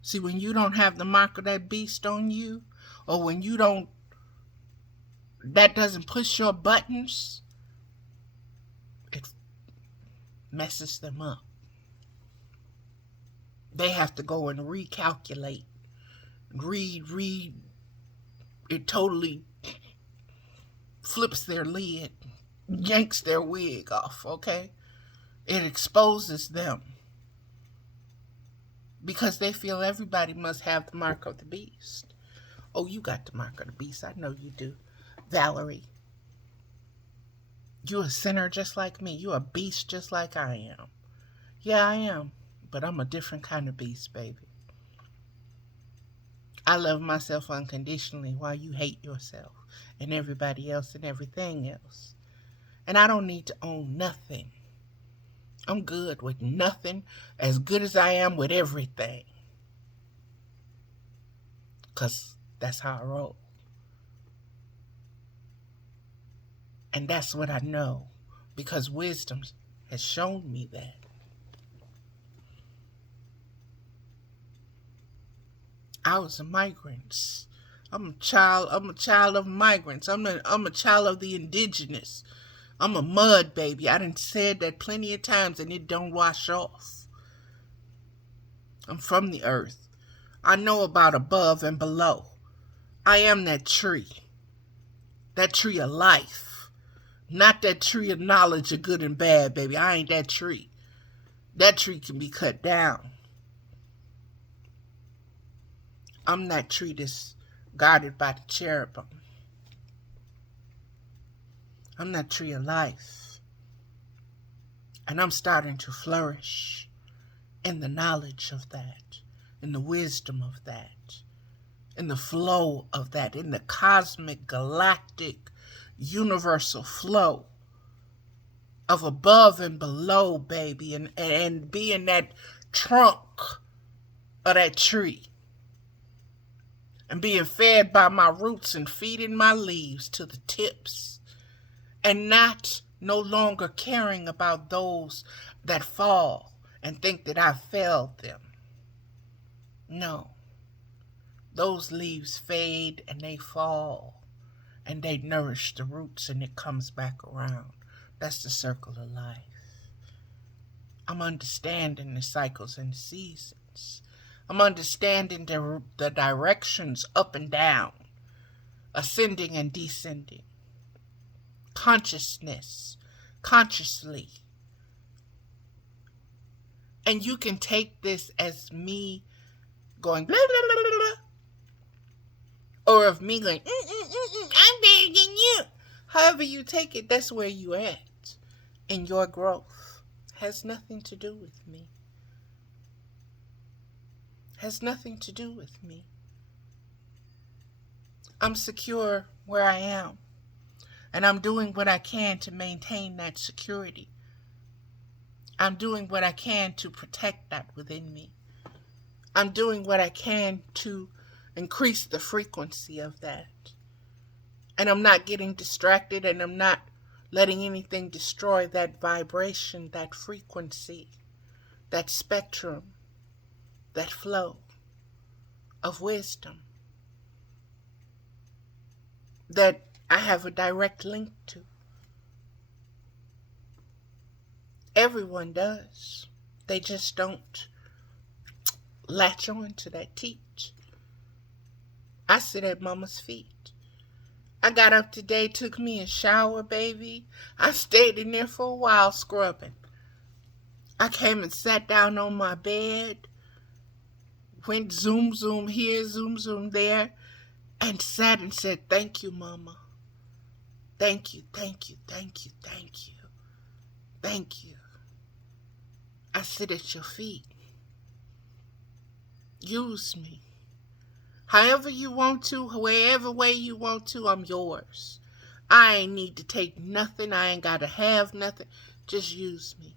See, when you don't have the mark of that beast on you, or when you don't, that doesn't push your buttons, it messes them up. They have to go and recalculate, read. It totally flips their lid, yanks their wig off, okay? It exposes them. Because they feel everybody must have the mark of the beast. Oh, you got the mark of the beast. I know you do. Valerie, you're a sinner just like me. You're a beast just like I am. Yeah, I am. But I'm a different kind of beast, baby. I love myself unconditionally while you hate yourself and everybody else and everything else. And I don't need to own nothing. I'm good with nothing, as good as I am with everything. Because that's how I roll. And that's what I know, because wisdom has shown me that. I was a migrant. I'm a child of migrants. I'm a child of the indigenous. I'm a mud baby. I done said that plenty of times and it don't wash off. I'm from the earth. I know about above and below. I am that tree of life. Not that tree of knowledge of good and bad, baby. I ain't that tree. That tree can be cut down. I'm that tree that's guarded by the cherubim. I'm that tree of life. And I'm starting to flourish in the knowledge of that, in the wisdom of that, in the flow of that, in the cosmic, galactic, universal flow of above and below, baby, and being that trunk of that tree. And being fed by my roots and feeding my leaves to the tips. And no longer caring about those that fall and think that I failed them. No. Those leaves fade and they fall. And they nourish the roots and it comes back around. That's the circle of life. I'm understanding the cycles and the seasons. I'm understanding the directions up and down, ascending and descending, consciousness, consciously. And you can take this as me going blah, blah, blah, blah, blah, or of me going, I'm better than you. However you take it, that's where you at in your growth. Has nothing to do with me. Has nothing to do with me. I'm secure where I am, and I'm doing what I can to maintain that security. I'm doing what I can to protect that within me. I'm doing what I can to increase the frequency of that. And I'm not getting distracted, and I'm not letting anything destroy that vibration, that frequency, that spectrum, that flow of wisdom that I have a direct link to. Everyone does. They just don't latch on to that teach. I sit at mama's feet. I got up today, took me a shower, baby. I stayed in there for a while scrubbing. I came and sat down on my bed, went zoom, zoom here, zoom, zoom there, and sat and said, thank you, Mama. Thank you, thank you, thank you, thank you. Thank you. I sit at your feet. Use me. However you want to, wherever way you want to, I'm yours. I ain't need to take nothing. I ain't got to have nothing. Just use me.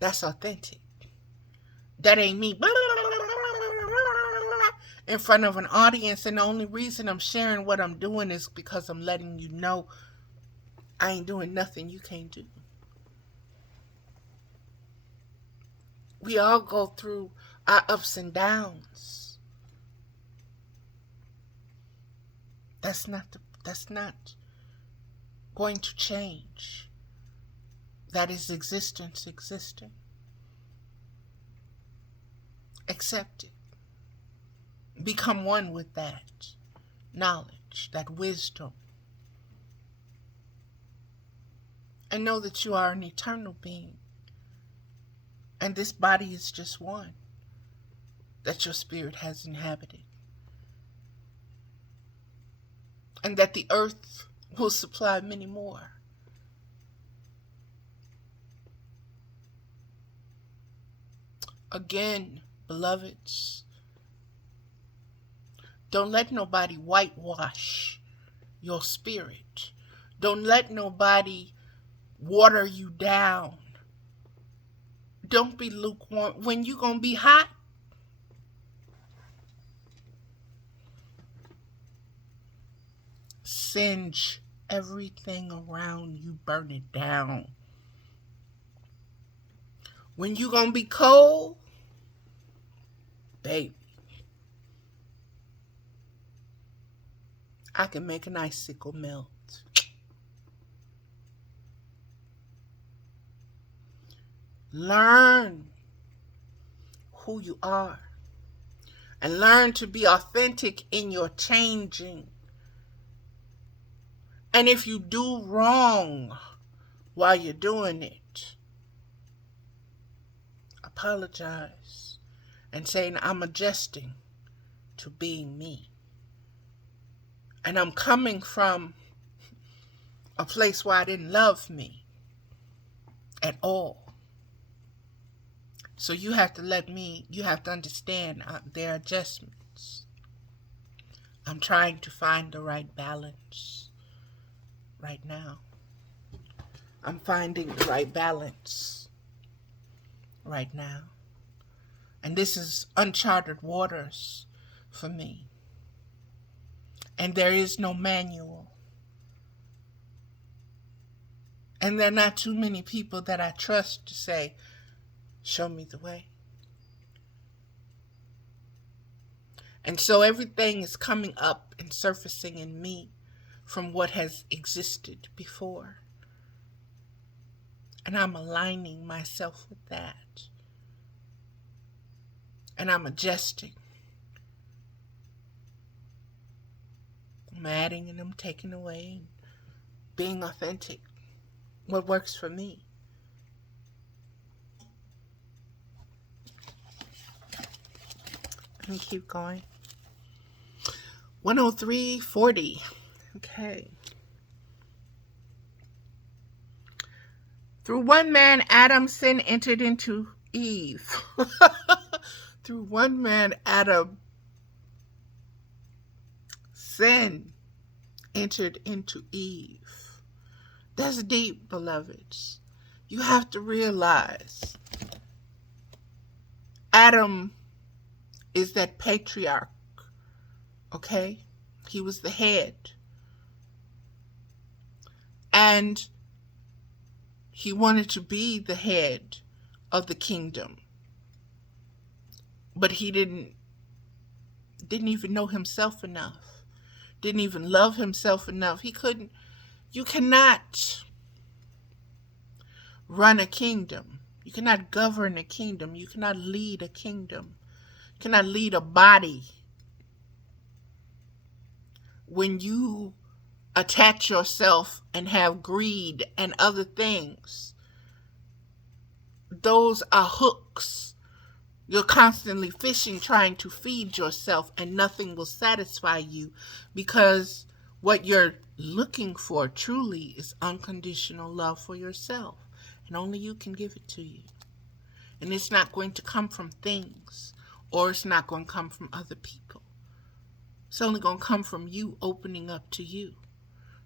That's authentic. That ain't me in front of an audience, and the only reason I'm sharing what I'm doing is because I'm letting you know I ain't doing nothing you can't do. We all go through our ups and downs. That's not going to change. That is existence existing. Accept it. Become one with that knowledge, that wisdom. And know that you are an eternal being. And this body is just one that your spirit has inhabited. And that the earth will supply many more. Again, beloveds, don't let nobody whitewash your spirit. Don't let nobody water you down. Don't be lukewarm. When you gonna be hot, singe everything around you, burn it down. When you gonna be cold, baby, I can make an icicle melt. Learn who you are and learn to be authentic in your changing. And if you do wrong while you're doing it, apologize and say, I'm adjusting to being me. And I'm coming from a place where I didn't love me at all. So you have to understand there are adjustments. I'm trying to find the right balance right now. I'm finding the right balance right now. And this is uncharted waters for me. And there is no manual. And there are not too many people that I trust to say, show me the way. And so everything is coming up and surfacing in me from what has existed before. And I'm aligning myself with that. And I'm adjusting. I'm adding and I'm taking away. Being authentic. What works for me. And keep going. 103:40. Okay. Through one man, Adam, sin entered into Eve. Through one man, Adam, sin entered into Eve. That's deep, beloveds. You have to realize Adam is that patriarch, okay? He was the head. And he wanted to be the head of the kingdom. But he didn't even know himself enough. Didn't even love himself enough. You cannot run a kingdom. You cannot govern a kingdom. You cannot lead a kingdom. You cannot lead a body when you attach yourself and have greed and other things. Those are hooks. You're constantly fishing, trying to feed yourself, and nothing will satisfy you, because what you're looking for truly is unconditional love for yourself, and only you can give it to you. And it's not going to come from things, or it's not going to come from other people. It's only going to come from you opening up to you,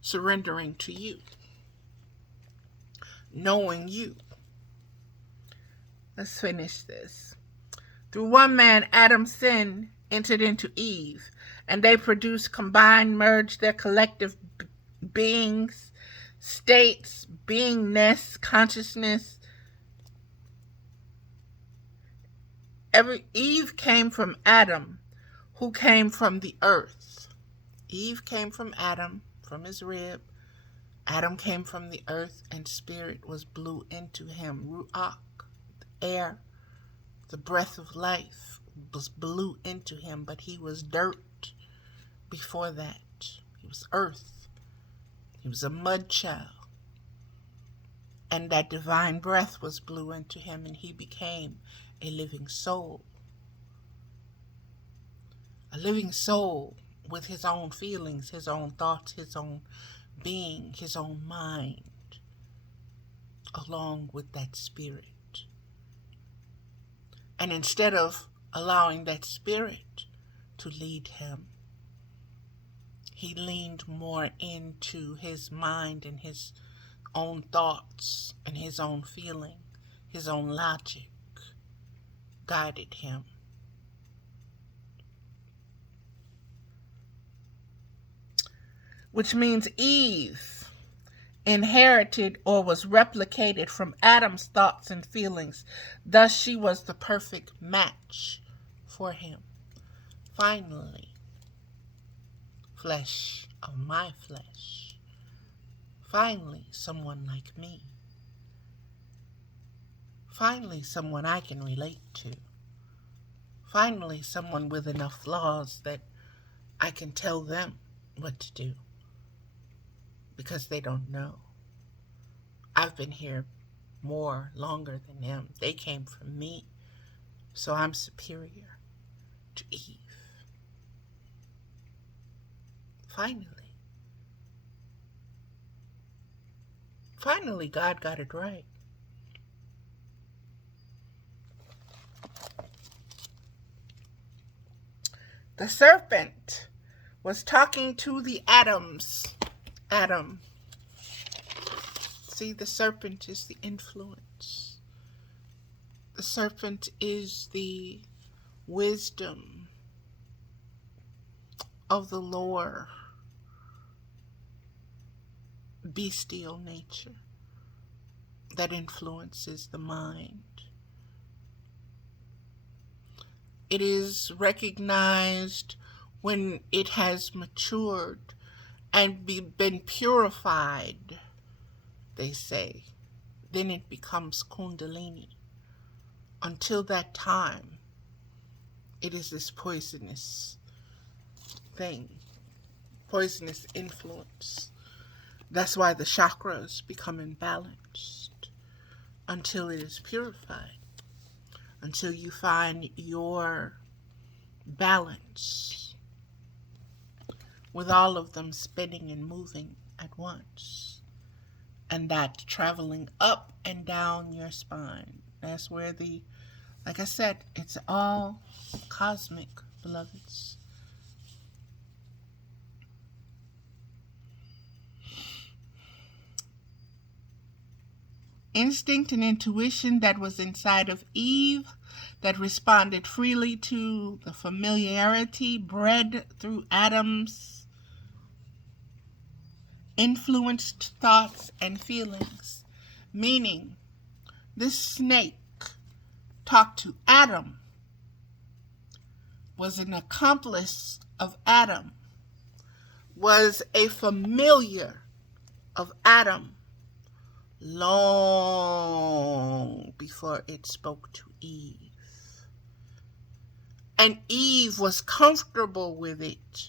surrendering to you, knowing you. Let's finish this. Through one man, Adam's sin entered into Eve, and they produced, combined, merged their collective beings, states, beingness, consciousness. Eve came from Adam, who came from the earth. Eve came from Adam, from his rib. Adam came from the earth, and spirit was blew into him. Ruach, air, the breath of life, was blew into him, but he was dirt before that. He was earth. He was a mud child. And that divine breath was blew into him, and he became a living soul. A living soul with his own feelings, his own thoughts, his own being, his own mind, along with that spirit. And instead of allowing that spirit to lead him, he leaned more into his mind and his own thoughts and his own feeling, his own logic guided him. Which means Eve inherited or was replicated from Adam's thoughts and feelings. Thus, she was the perfect match for him. Finally, flesh of my flesh. Finally, someone like me. Finally, someone I can relate to. Finally, someone with enough flaws that I can tell them what to do. Because they don't know. I've been here longer than them. They came from me. So I'm superior to Eve. Finally, God got it right. The serpent was talking to the Adams. Adam. See, the serpent is the influence. The serpent is the wisdom of the lower bestial nature that influences the mind. It is recognized when it has matured and been purified, they say. Then it becomes Kundalini. Until that time, it is this poisonous thing, poisonous influence. That's why the chakras become imbalanced until it is purified, until you find your balance with all of them spinning and moving at once, and that traveling up and down your spine. That's where like I said, it's all cosmic, beloveds. Instinct and intuition that was inside of Eve, that responded freely to the familiarity bred through Adam's influenced thoughts and feelings. Meaning, this snake talked to Adam, was an accomplice of Adam, was a familiar of Adam long before it spoke to Eve. And Eve was comfortable with it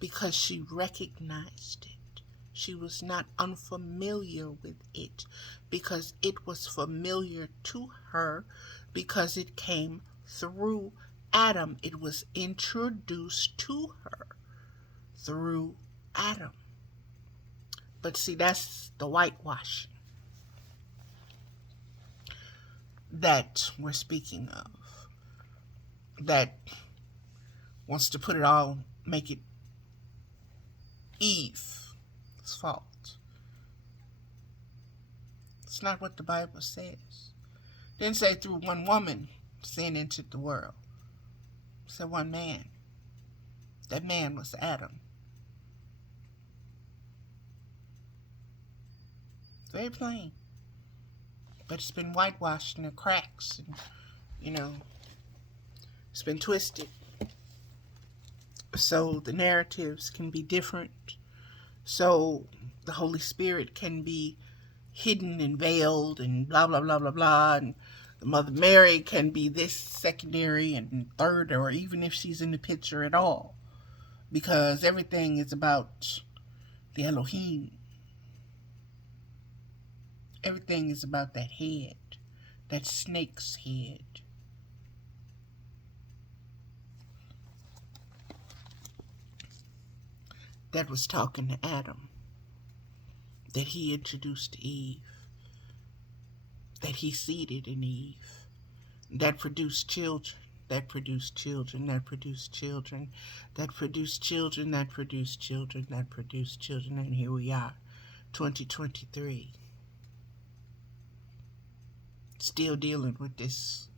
because she recognized it. She was not unfamiliar with it because it was familiar to her because it came through Adam. It was introduced to her through Adam. But see, that's the whitewashing that we're speaking of, that wants to put it all, make it Eve's fault. It's not what the Bible says. Didn't say through one woman sin entered the world. It said one man. That man was Adam. Very plain. But it's been whitewashed in the cracks. And, it's been twisted. So the narratives can be different. So the Holy Spirit can be hidden and veiled and blah, blah, blah, blah, blah. And the Mother Mary can be this secondary and third, or even if she's in the picture at all. Because everything is about the Elohim. Everything is about that head, that snake's head. That was talking to Adam, that he introduced to Eve, that he seeded in Eve, that produced children, that produced children, that produced children, that produced children, that produced children, that produced children, and here we are, 2023. Still dealing with this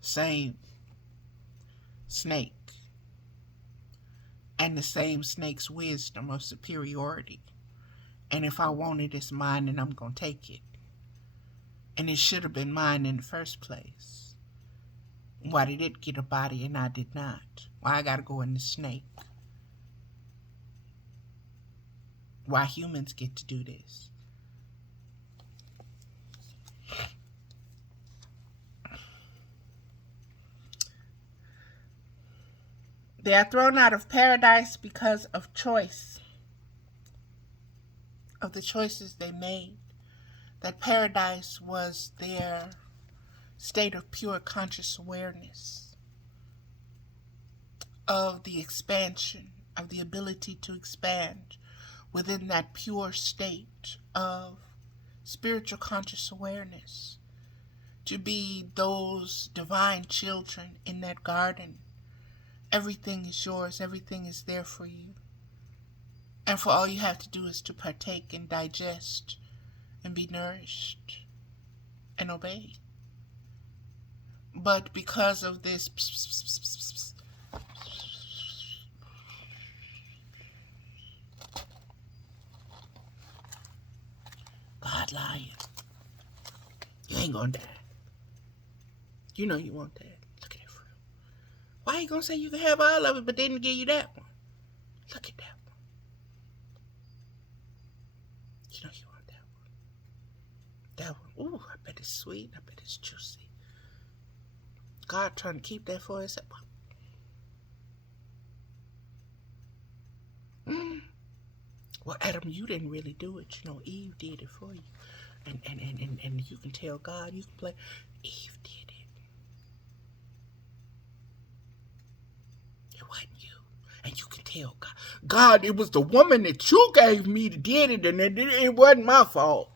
same snake and the same snake's wisdom of superiority. And if I want it, it's mine and I'm going to take it. And it should have been mine in the first place. Why did it get a body and I did not? Why I got to go in the snake? Why humans get to do this? They are thrown out of paradise because of choice, of the choices they made. That paradise was their state of pure conscious awareness, of the expansion, of the ability to expand within that pure state of spiritual conscious awareness, to be those divine children in that garden. Everything is yours. Everything is there for you. And for all you have to do is to partake and digest and be nourished and obey. But because of this God lying, you ain't gonna die. You know you want that. Look at that fruit. Why you gonna say you can have all of it, but didn't give you that one? Look at that one. You know you want that one. That one. Ooh, I bet it's sweet. I bet it's juicy. God trying to keep that for us. Well, Adam, you didn't really do it. You know, Eve did it for you. And you can tell God, you can play. Eve did it. It wasn't you. And you can tell God. God, it was the woman that you gave me that did it, and it wasn't my fault.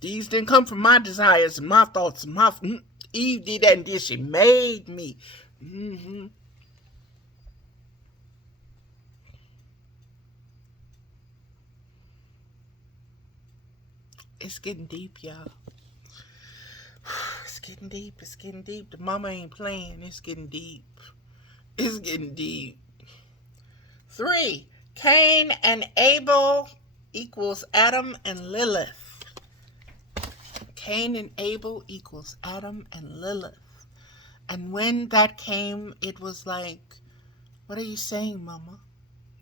These didn't come from my desires and my thoughts and my... Eve did that and then she made me. It's getting deep, y'all. It's getting deep. It's getting deep. The mama ain't playing. It's getting deep. It's getting deep. 3. Cain and Abel equals Adam and Lilith. Cain and Abel equals Adam and Lilith. And when that came, it was like, what are you saying, mama?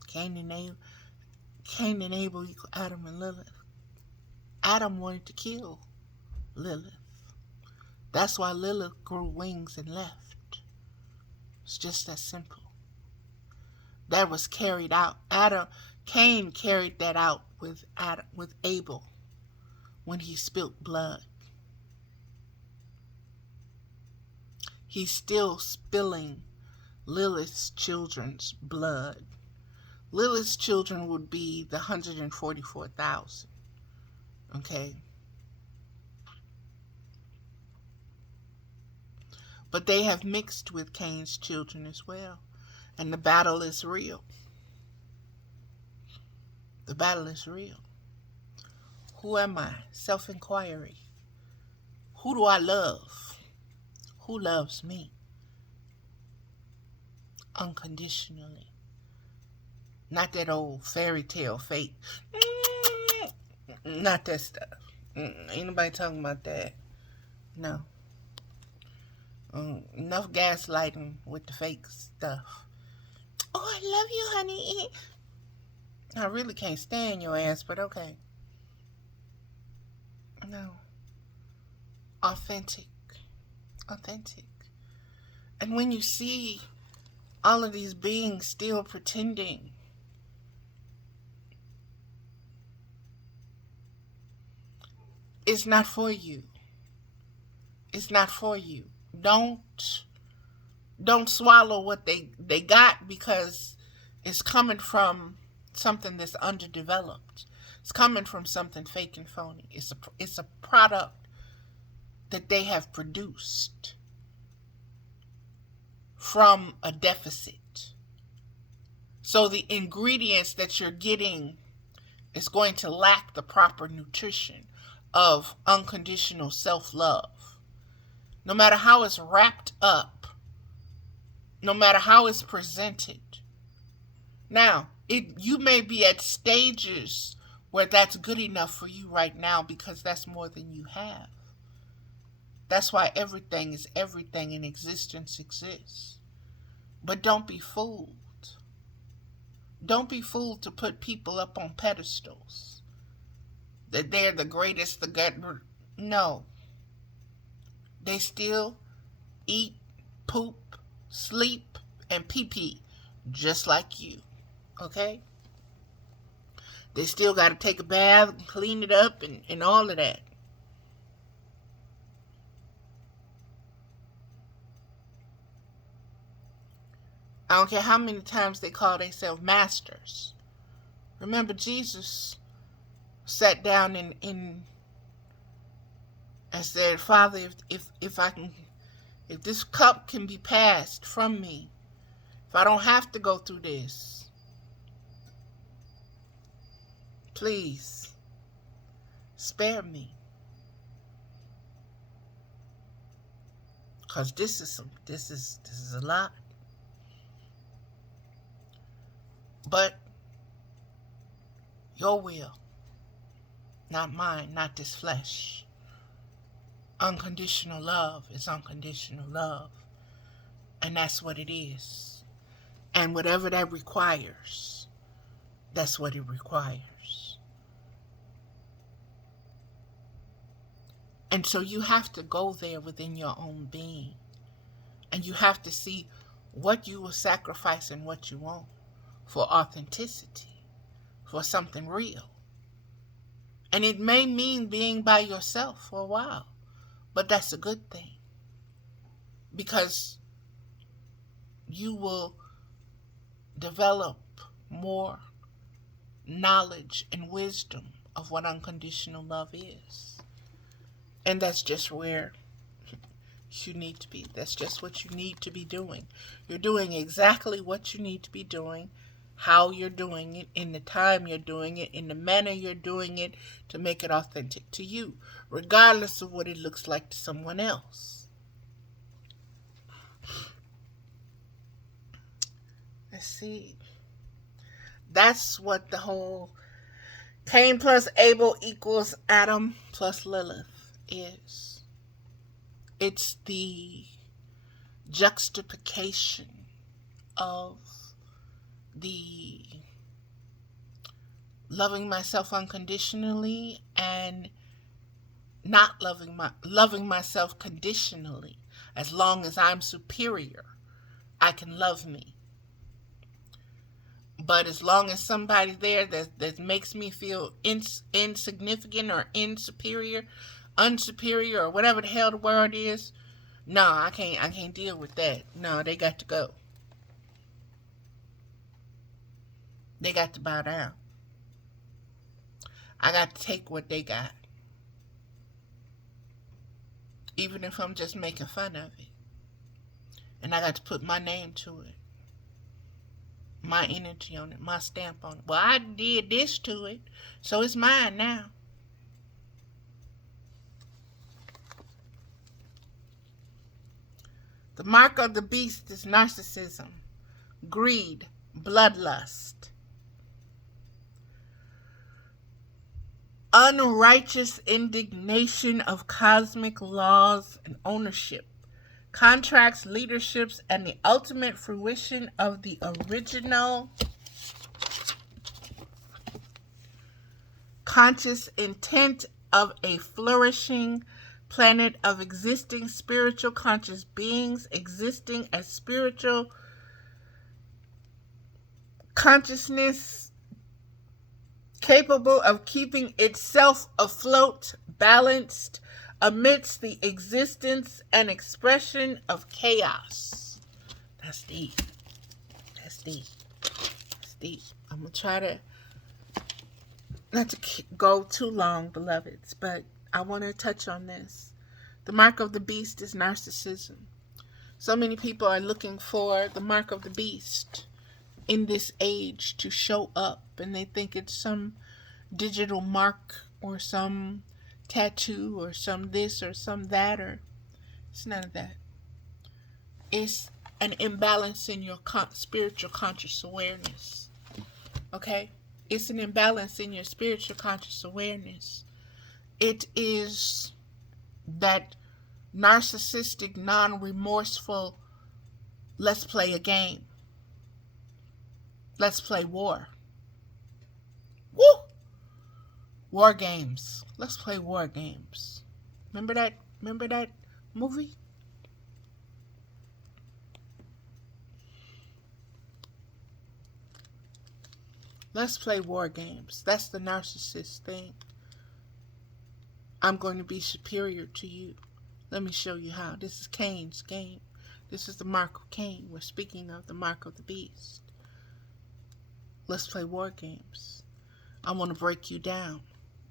Cain and Abel equal Adam and Lilith. Adam wanted to kill Lilith. That's why Lilith grew wings and left. It's just that simple. That was carried out. Cain carried that out with Abel when he spilt blood. He's still spilling Lilith's children's blood. Lilith's children would be the 144,000. Okay? But they have mixed with Cain's children as well. And the battle is real. The battle is real. Who am I? Self-inquiry. Who do I love? Who loves me? Unconditionally. Not that old fairy tale fate. Not that stuff. Ain't nobody talking about that. No. Enough gaslighting with the fake stuff. Oh, I love you, honey. I really can't stand your ass, but okay. No. Authentic. Authentic. And when you see all of these beings still pretending, it's not for you. It's not for you. Don't swallow what they got, because it's coming from something that's underdeveloped. It's coming from something fake and phony. It's a product that they have produced from a deficit. So the ingredients that you're getting is going to lack the proper nutrition of unconditional self-love. No matter how it's wrapped up, no matter how it's presented. Now, you may be at stages where that's good enough for you right now, because that's more than you have. That's why everything is everything and existence exists. But don't be fooled. Don't be fooled to put people up on pedestals. That they're the greatest, no. They still eat, poop, sleep, and pee-pee just like you. Okay? They still got to take a bath and clean it up and all of that. I don't care how many times they call themselves masters. Remember, Jesus sat down and said, Father, if this cup can be passed from me, if I don't have to go through this, please spare me. Because this is a lot. But your will, not mine, not this flesh. Unconditional love is unconditional love. And that's what it is. And whatever that requires, that's what it requires. And so you have to go there within your own being. And you have to see what you will sacrifice and what you won't, for authenticity, for something real. And it may mean being by yourself for a while, but that's a good thing, because you will develop more knowledge and wisdom of what unconditional love is. And that's just where you need to be. That's just what you need to be doing. You're doing exactly what you need to be doing, how you're doing it, in the time you're doing it, in the manner you're doing it, to make it authentic to you, regardless of what it looks like to someone else. Let's see. That's what the whole Cain plus Abel equals Adam plus Lilith is. It's the juxtaposition of the loving myself unconditionally and not loving myself conditionally. As long as I'm superior, I can love me. But as long as somebody there that makes me feel insignificant or unsuperior, or whatever the hell the word is, no, I can't deal with that. No, they got to go. They got to bow down. I got to take what they got. Even if I'm just making fun of it. And I got to put my name to it. My energy on it. My stamp on it. Well, I did this to it, so it's mine now. The mark of the beast is narcissism, greed, bloodlust, unrighteous indignation of cosmic laws and ownership, contracts, leaderships, and the ultimate fruition of the original conscious intent of a flourishing planet of existing spiritual conscious beings existing as spiritual consciousness capable of keeping itself afloat, balanced, amidst the existence and expression of chaos. That's deep. That's deep. That's deep. I'm going to try to not to go too long, beloveds, but I want to touch on this. The mark of the beast is narcissism. So many people are looking for the mark of the beast in this age to show up, and they think it's some digital mark or some tattoo or some this or some that, or it's none of that. It's an imbalance in your spiritual conscious awareness. Okay? It's an imbalance in your spiritual conscious awareness. It is that narcissistic, non-remorseful, let's play a game. Let's play war. Woo! War games. Let's play war games. Remember that movie? Let's play war games. That's the narcissist thing. I'm going to be superior to you. Let me show you how. This is Cain's game. This is the mark of Cain. We're speaking of the mark of the beast. Let's play war games. I want to break you down.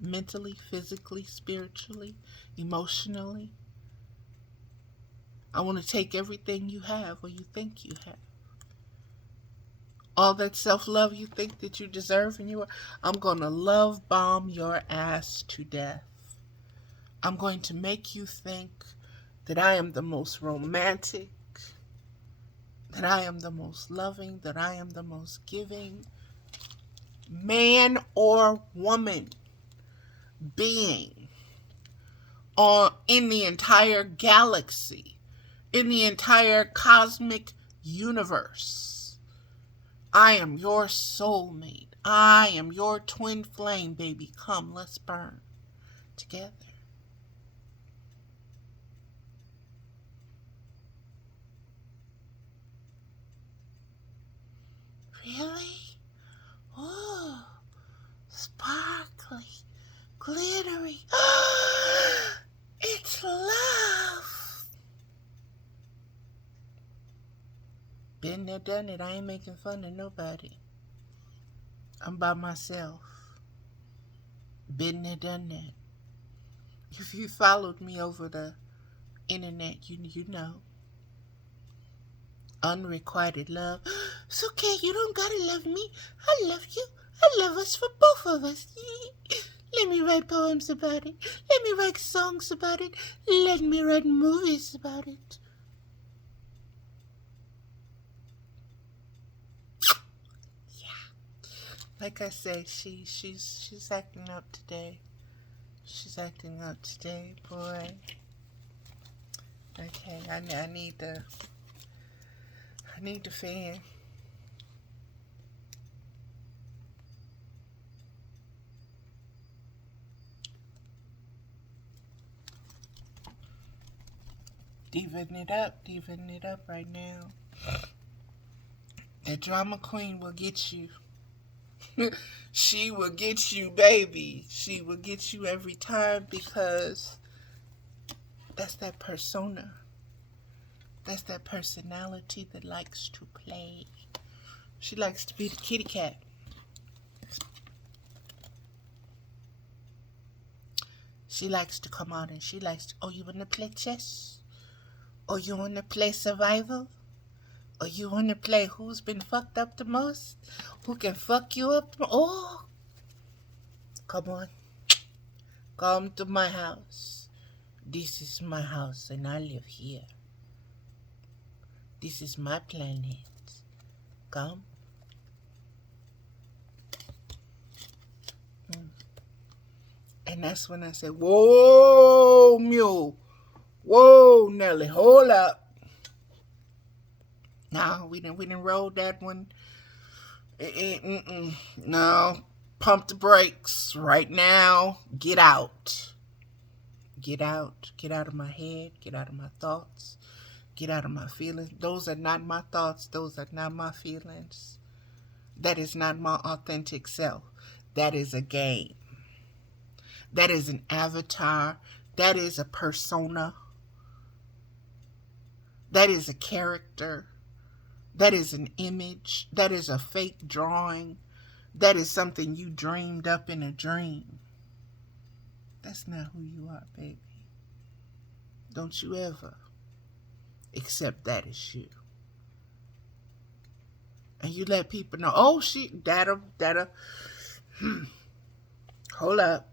Mentally, physically, spiritually, emotionally. I want to take everything you have or you think you have. All that self-love you think that you deserve and I'm going to love bomb your ass to death. I'm going to make you think that I am the most romantic, that I am the most loving, that I am the most giving man or woman being in the entire galaxy, in the entire cosmic universe. I am your soulmate. I am your twin flame, baby. Come, let's burn together. Really? Oh, sparkly, glittery. It's love. Been there, done it. I ain't making fun of nobody. I'm by myself. Been there, done that. If you followed me over the internet, you know. Unrequited love. It's okay, you don't gotta love me. I love you. I love us for both of us. Let me write poems about it. Let me write songs about it. Let me write movies about it. Like I say, she's acting up today. She's acting up today, boy. Okay, I need the fan. Diving it up right now. The drama queen will get you. She will get you, baby. She will get you every time because that's that persona. That's that personality that likes to play. She likes to be the kitty cat. She likes to come on and she likes to, oh, you want to play chess? Or you want to play survival? Or you want to play who's been fucked up the most? Who can fuck you up? Oh, come on. Come to my house. This is my house and I live here. This is my planet. Come. And that's when I said, whoa, mule. Whoa, Nelly, hold up. No, we didn't roll that one. No, pump the brakes right now. Get out. Get out. Get out of my head. Get out of my thoughts. Get out of my feelings. Those are not my thoughts. Those are not my feelings. That is not my authentic self. That is a game. That is an avatar. That is a persona. That is a character. That is an image. That is a fake drawing. That is something you dreamed up in a dream. That's not who you are, baby. Don't you ever accept that as you. And you let people know, oh, that'll, hold up.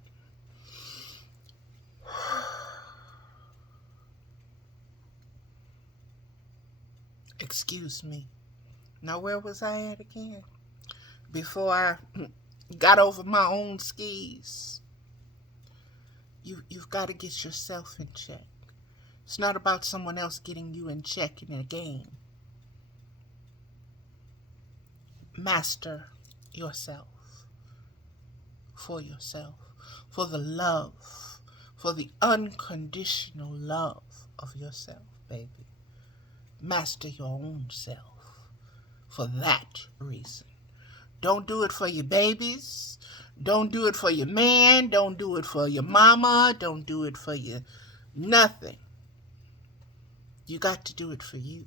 Excuse me. Now, where was I at again? Before I got over my own skis. You've got to get yourself in check. It's not about someone else getting you in check in a game. Master yourself. For yourself. For the love. For the unconditional love of yourself, baby. Master your own self for that reason. Don't do it for your babies. Don't do it for your man. Don't do it for your mama. Don't do it for your nothing. You got to do it for you.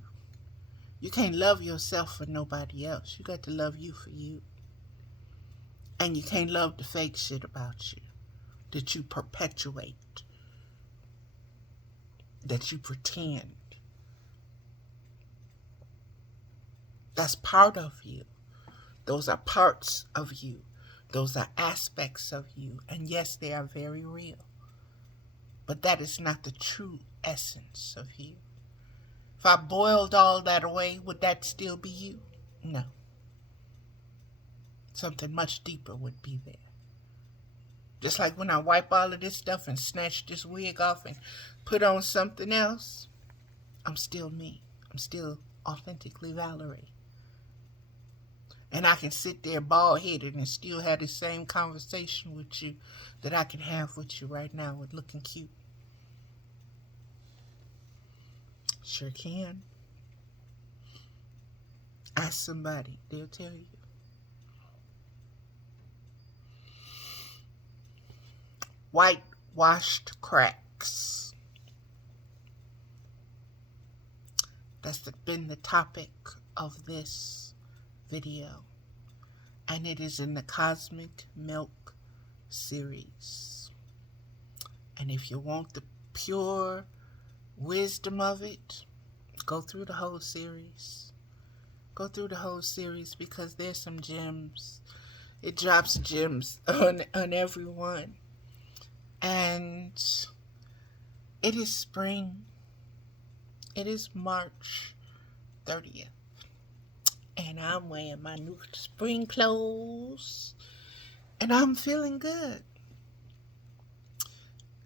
You can't love yourself for nobody else. You got to love you for you. And you can't love the fake shit about you that you perpetuate, that you pretend. That's part of you. Those are parts of you. Those are aspects of you. And yes, they are very real. But that is not the true essence of you. If I boiled all that away, would that still be you? No. Something much deeper would be there. Just like when I wipe all of this stuff and snatch this wig off and put on something else, I'm still me. I'm still authentically Valerie. And I can sit there bald-headed and still have the same conversation with you that I can have with you right now with looking cute. Sure can. Ask somebody. They'll tell you. Whitewashed cracks. That's been the topic of this video, and it is in the Cosmic Milk series. And if you want the pure wisdom of it, go through the whole series. Go through the whole series because there's some gems. It drops gems on everyone. And it is spring. It is March 30th. And I'm wearing my new spring clothes. And I'm feeling good.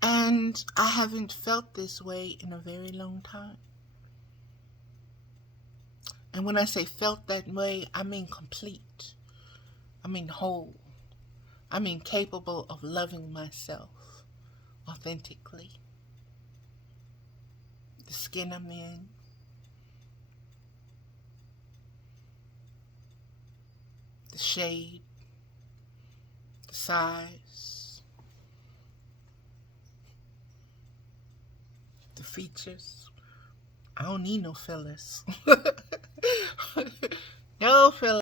And I haven't felt this way in a very long time. And when I say felt that way, I mean complete. I mean whole. I mean capable of loving myself authentically. The skin I'm in. The shade. The size. The features. I don't need no fillers. No fillers.